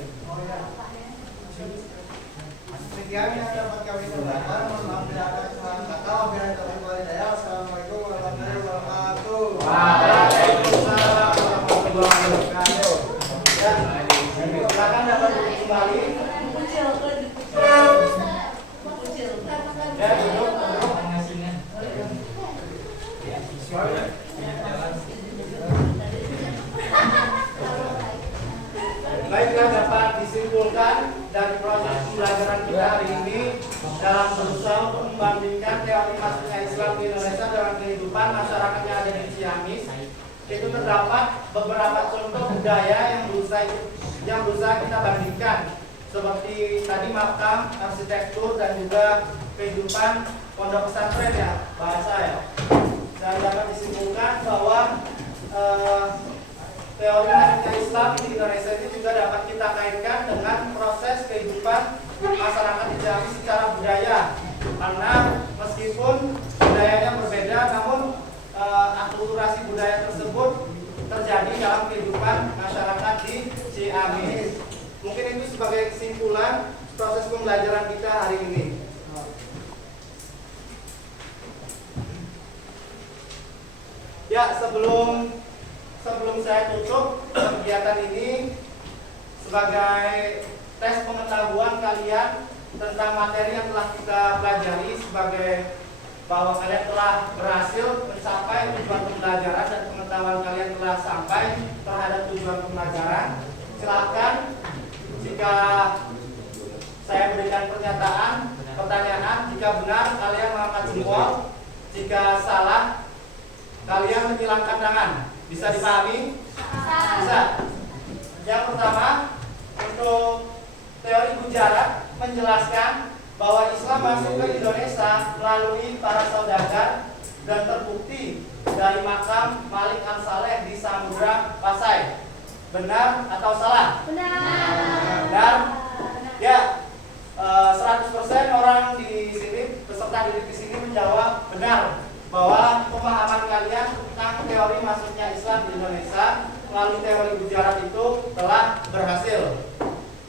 Demikian yang dapat kami sampaikan. Mohon maaf bila ada kesalahan kata. Wabillahi taufiq wal hidayah. Wassalamualaikum warahmatullahi wabarakatuh. Waalaikumsalam warahmatullahi wabarakatuh. Ya, silakan dapat kembali. Ya, duduk. Baiklah, dapat disimpulkan dari proses pembelajaran kita hari ini dalam berusaha untuk membandingkan teori masuknya Islam di Indonesia dengan kehidupan masyarakat yang ada di Ciamis. itu terdapat beberapa contoh budaya yang berusaha kita bandingkan, seperti tadi makam, arsitektur, dan juga kehidupan pondok pesantren ya, bahasa ya. Dan dapat disimpulkan bahwa teori masuknya Islam di Indonesia ini juga dapat kita kaitkan dengan proses kehidupan masyarakat di Jambi secara budaya. Karena meskipun budayanya berbeda, namun akulturasi budaya tersebut terjadi dalam kehidupan masyarakat di Ciamis. Mungkin itu sebagai kesimpulan proses pembelajaran kita hari ini. Ya, sebelum saya tutup kegiatan ini, sebagai tes pengetahuan kalian tentang materi yang telah kita pelajari, sebagai bahwa kalian telah berhasil mencapai tujuan pembelajaran dan pengetahuan kalian telah sampai terhadap tujuan pembelajaran. Silakan jika saya berikan pernyataan, pertanyaan, jika benar kalian mengangkat jempol, jika salah kalian menyilangkan tangan. Bisa dipahami? Bisa. Yang pertama, untuk teori Gujarat menjelaskan bahwa Islam masuk ke Indonesia melalui para saudagar dan terbukti dari makam Malik Al-Saleh di Samudra Pasai. Benar atau salah? Benar. Ya, 100% orang di sini, peserta didik di sini menjawab benar bahwa pemahaman kalian tentang teori masuknya Islam di Indonesia melalui teori Gujarat itu telah berhasil.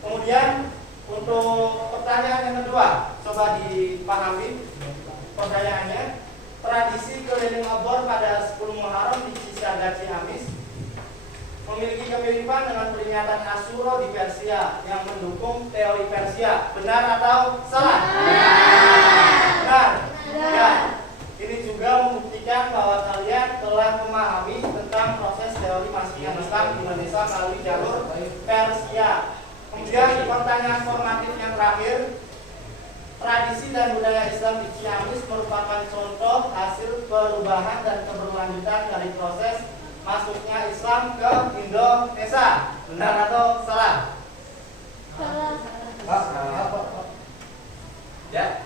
Kemudian untuk pertanyaan yang kedua, coba dipahami pertanyaannya. Tradisi keliling obor pada 10 Muharram di Cisaga Ciamis memiliki kemiripan dengan peringatan Asyura di Persia yang mendukung teori Persia. Benar atau salah? Benar. Ya. Ini juga membuktikan bahwa kalian telah memahami tentang proses teori masuknya Islam di Indonesia melalui jalur Persia. Kemudian pertanyaan formatif yang terakhir, tradisi dan budaya Islam di Ciamis merupakan contoh hasil perubahan dan keberlanjutan dari proses masuknya Islam ke Indonesia. Benar atau salah? Ya.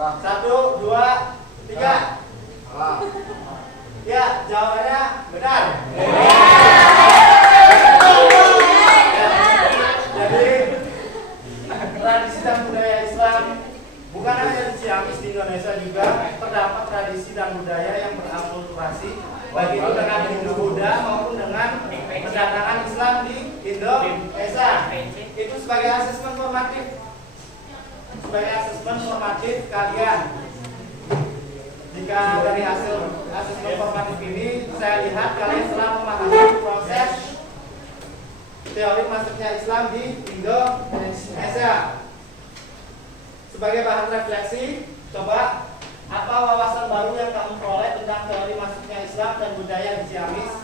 1, 2, 3. Ya, jawabannya benar. Jadi tradisi dan budaya Islam bukan hanya di Ciamis, di Indonesia juga terdapat tradisi dan budaya yang berakulturasi, baik itu dengan Hindu-Buddha maupun dengan kedatangan Islam di Indonesia. Itu sebagai asesmen formatif. Sebagai asesmen formatif kalian. Jika dari hasil asesmen formatif ini saya lihat kalian telah memahami proses teori masuknya Islam di Indonesia. Sebagai bahan refleksi, coba apa wawasan baru yang kamu peroleh tentang teori masuknya Islam dan budaya di Ciamis?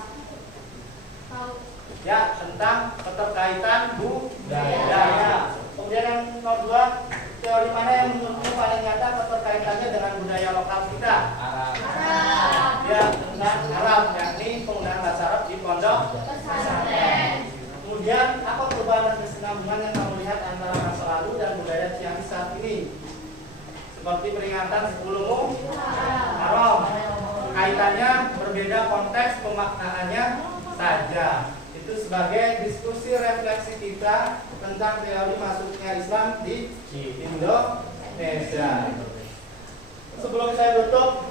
Ya, tentang keterkaitan budaya. Kemudian yang nomor 2, teori mana yang menurutmu paling nyata keterkaitannya dengan budaya lokal kita? Arab. Ya, tentang Arab, yakni penggunaan bahasa Arab di pondok pesantren. Kemudian apa perubahan dan kesinambungan yang kamu lihat antara masa lalu dan budaya Ciamis saat ini? Seperti peringatan 10 Muharram. Kaitannya berbeda, konteks pemaknaannya saja. Itu sebagai diskusi refleksi kita tentang teori masuknya Islam di Indonesia. Sebelum saya tutup,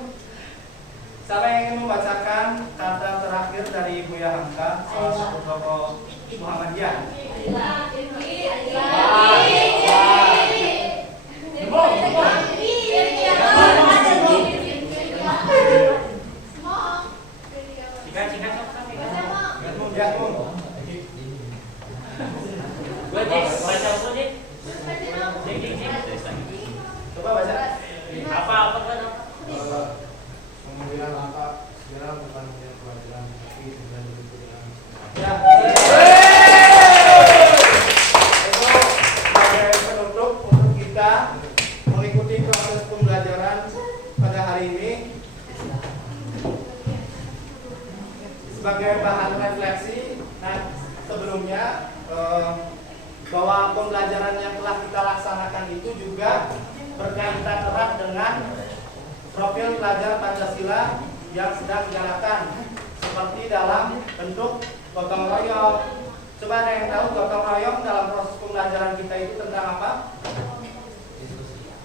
siapa yang ingin membacakan kata terakhir dari Buya Hamka, salah satu tokoh Muhammadiyah? Coba baca. Kemudian apa? Sejarah bukan hanya pelajaran, tapi juga pelajaran. Ya. Itu sebagai penutup untuk kita mengikuti proses pembelajaran pada hari ini. sebagai bahan refleksi, nah sebelumnya bahwa pembelajaran yang telah kita laksanakan itu juga berkaitan erat dengan profil pelajar Pancasila yang sedang dijalankan, seperti dalam bentuk gotong royong. Coba ada yang tahu gotong royong dalam proses pembelajaran kita itu tentang apa?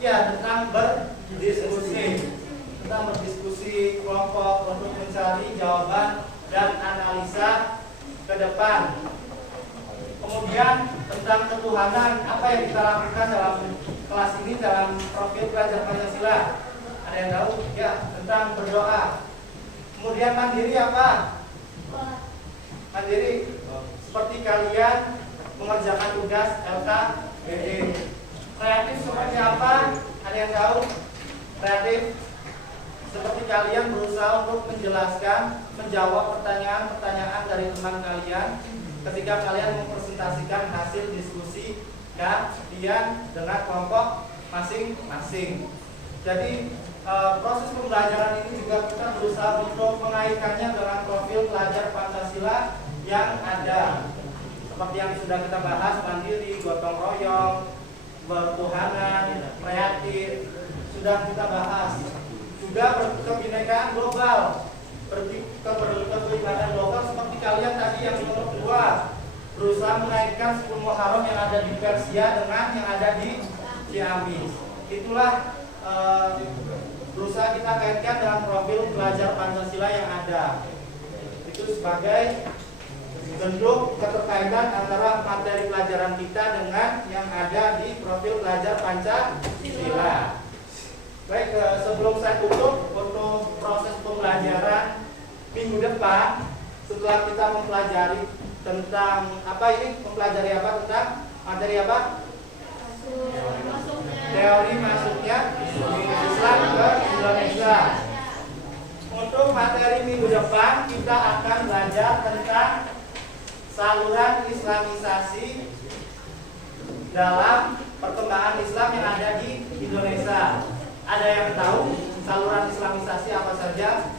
Ya, tentang berdiskusi, tentang berdiskusi kelompok untuk mencari jawaban dan analisa ke depan. Kemudian tentang ketuhanan, apa yang kita lakukan dalam kelas ini dalam profil pelajar Pancasila? Ada yang tahu? Ya, tentang berdoa. Kemudian mandiri apa? Mandiri seperti kalian mengerjakan tugas LKPD. Kreatif seperti apa? Ada yang tahu? Kreatif seperti kalian berusaha untuk menjelaskan, menjawab pertanyaan-pertanyaan dari teman kalian ketika kalian mempresentasikan hasil diskusi kalian dengan kelompok masing-masing. Jadi proses pembelajaran ini juga kita berusaha untuk mengaitkannya dengan profil pelajar Pancasila yang ada, seperti yang sudah kita bahas, mandiri, gotong royong, bertuhanan, kreatif, sudah kita bahas. Juga kebinekaan global, keterlibatan global seperti kalian tadi yang nomor 2, berusaha mengaitkan 10 Muharram yang ada di Persia dengan yang ada di Ciamis. Itulah berusaha kita kaitkan dalam profil pelajar Pancasila yang ada. Itu sebagai bentuk keterkaitan antara materi pelajaran kita dengan yang ada di profil pelajar Pancasila. Baik, sebelum saya tutup untuk proses pembelajaran minggu depan, setelah kita mempelajari tentang apa ini, mempelajari apa tentang materi apa? Teori masuknya Islam ke Indonesia. Untuk materi minggu depan kita akan belajar tentang saluran Islamisasi dalam perkembangan Islam yang ada di Indonesia. Ada yang tahu saluran Islamisasi apa saja?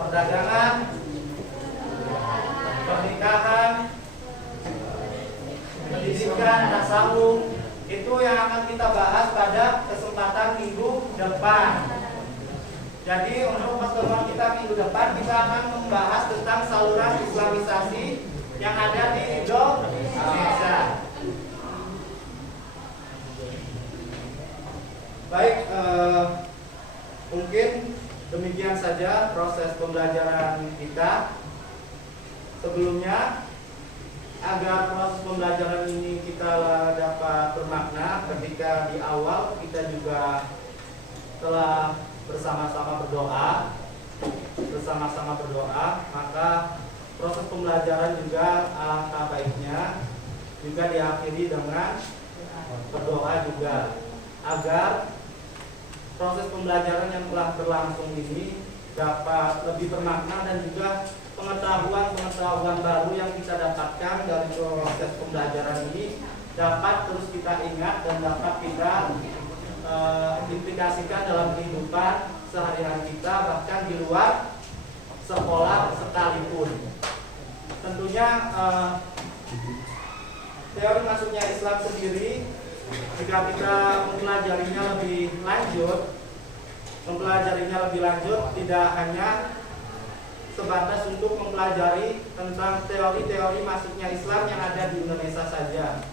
Perdagangan, pernikahan, pendidikan, tasawuf. Itu yang akan kita bahas pada kesempatan minggu depan. Jadi untuk pertemuan kita minggu depan kita akan membahas tentang saluran Islamisasi yang ada di Indonesia. Baik, mungkin demikian saja proses pembelajaran kita. Sebelumnya, agar proses pembelajaran ini kita dapat bermakna, ketika di awal kita juga telah bersama-sama berdoa, maka proses pembelajaran juga alangkah baiknya juga diakhiri dengan berdoa juga, agar proses pembelajaran yang telah berlangsung ini dapat lebih bermakna dan juga pengetahuan baru yang kita dapatkan dari proses pembelajaran ini dapat terus kita ingat dan dapat kita implikasikan dalam kehidupan sehari-hari kita, bahkan di luar sekolah sekalipun. Tentunya teori masuknya Islam sendiri, jika kita mempelajarinya lebih lanjut, tidak hanya sebatas untuk mempelajari tentang teori-teori masuknya Islam yang ada di Indonesia saja.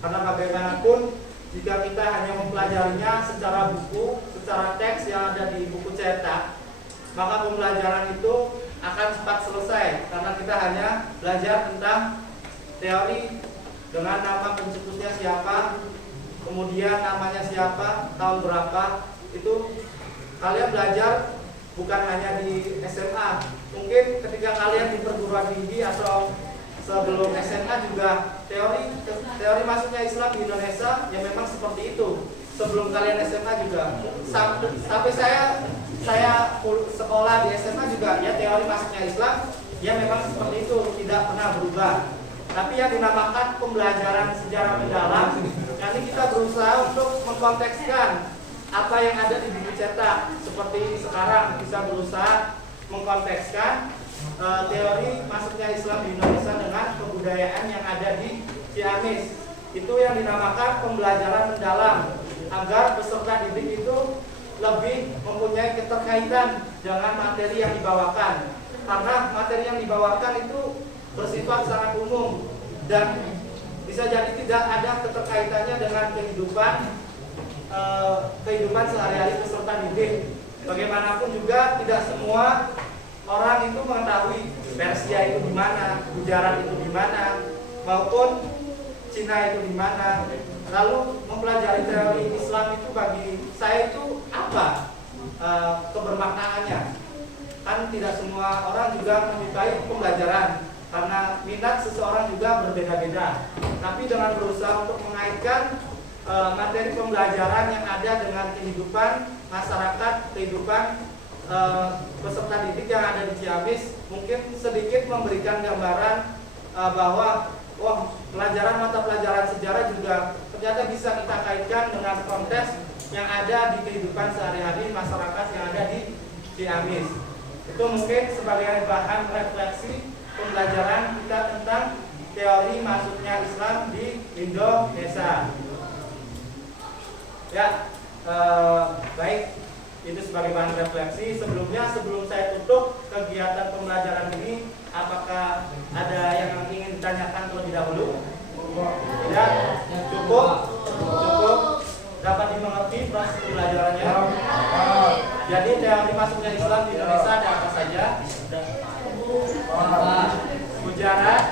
Karena bagaimanapun jika kita hanya mempelajarinya secara buku, secara teks yang ada di buku cetak, maka pembelajaran itu akan cepat selesai karena kita hanya belajar tentang teori dengan nama pencetusnya siapa, kemudian namanya siapa, tahun berapa. Itu kalian belajar bukan hanya di SMA, mungkin ketika kalian di perguruan tinggi atau sebelum SMA juga teori masuknya Islam di Indonesia ya memang seperti itu. Sebelum kalian SMA juga, sampai saya sekolah di SMA juga ya teori masuknya Islam ya memang seperti itu, tidak pernah berubah. Tapi yang dinamakan pembelajaran sejarah mendalam, nanti kita berusaha untuk mengkontekskan apa yang ada di buku cetak. Seperti sekarang bisa berusaha mengkontekskan teori masuknya Islam di Indonesia dengan kebudayaan yang ada di Ciamis. Itu yang dinamakan pembelajaran mendalam agar peserta didik itu lebih mempunyai keterkaitan dengan materi yang dibawakan. Karena materi yang dibawakan itu bersifat sangat umum dan bisa jadi tidak ada keterkaitannya dengan kehidupan sehari-hari peserta didik. Bagaimanapun juga tidak semua orang itu mengetahui Persia itu di mana, Gujarat itu di mana, maupun Cina itu di mana. Lalu mempelajari teori Islam itu bagi saya itu apa kebermaknaannya? Kan tidak semua orang juga menyukai pembelajaran karena minat seseorang juga berbeda-beda. Tapi dengan berusaha untuk mengaitkan materi pembelajaran yang ada dengan kehidupan masyarakat, kehidupan peserta didik yang ada di Ciamis, mungkin sedikit memberikan gambaran bahwa mata pelajaran sejarah juga ternyata bisa kita kaitkan dengan konteks yang ada di kehidupan sehari-hari masyarakat yang ada di Ciamis. Itu mungkin sebagai bahan refleksi pembelajaran kita tentang teori masuknya Islam di Indonesia. Ya, baik, itu sebagai bahan refleksi. Sebelum saya tutup kegiatan pembelajaran ini, apakah ada yang ingin ditanyakan terlebih dahulu? Tidak? Cukup? Dapat dimengerti proses pembelajarannya? Jadi teori masuknya Islam di Indonesia ada apa saja? Gujarat,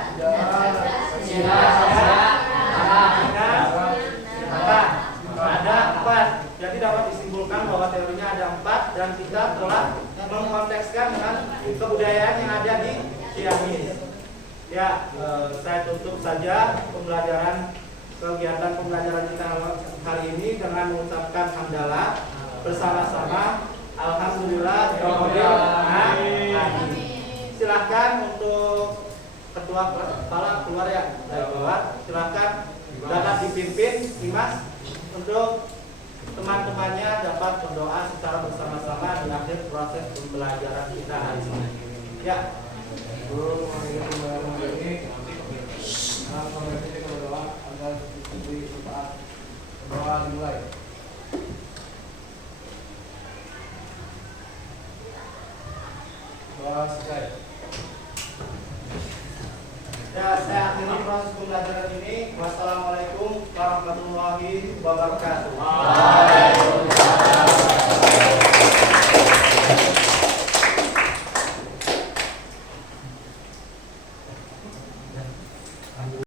ada 4. Jadi dapat disimpulkan bahwa teorinya ada 4 dan kita telah mengkontekskan dengan kebudayaan yang ada di Ciamis. Ya, saya tutup saja kegiatan pembelajaran kita hari ini dengan mengucapkan hamdalah bersama-sama. Alhamdulillah rabbil alamin. Silahkan untuk ketua kepala keluar ya, keluar. Silahkan dapat dipimpin Dimas untuk teman-temannya dapat berdoa secara bersama-sama di akhir proses pembelajaran kita hari ini. Ya. Sebelum mengakhiri pembelajaran ini, kita berdoa agar diberi manfaat. Berdoa dimulai. Doa selesai. Ya, saya akhiri proses pembelajaran ini. Wassalamualaikum warahmatullahi wabarakatuh.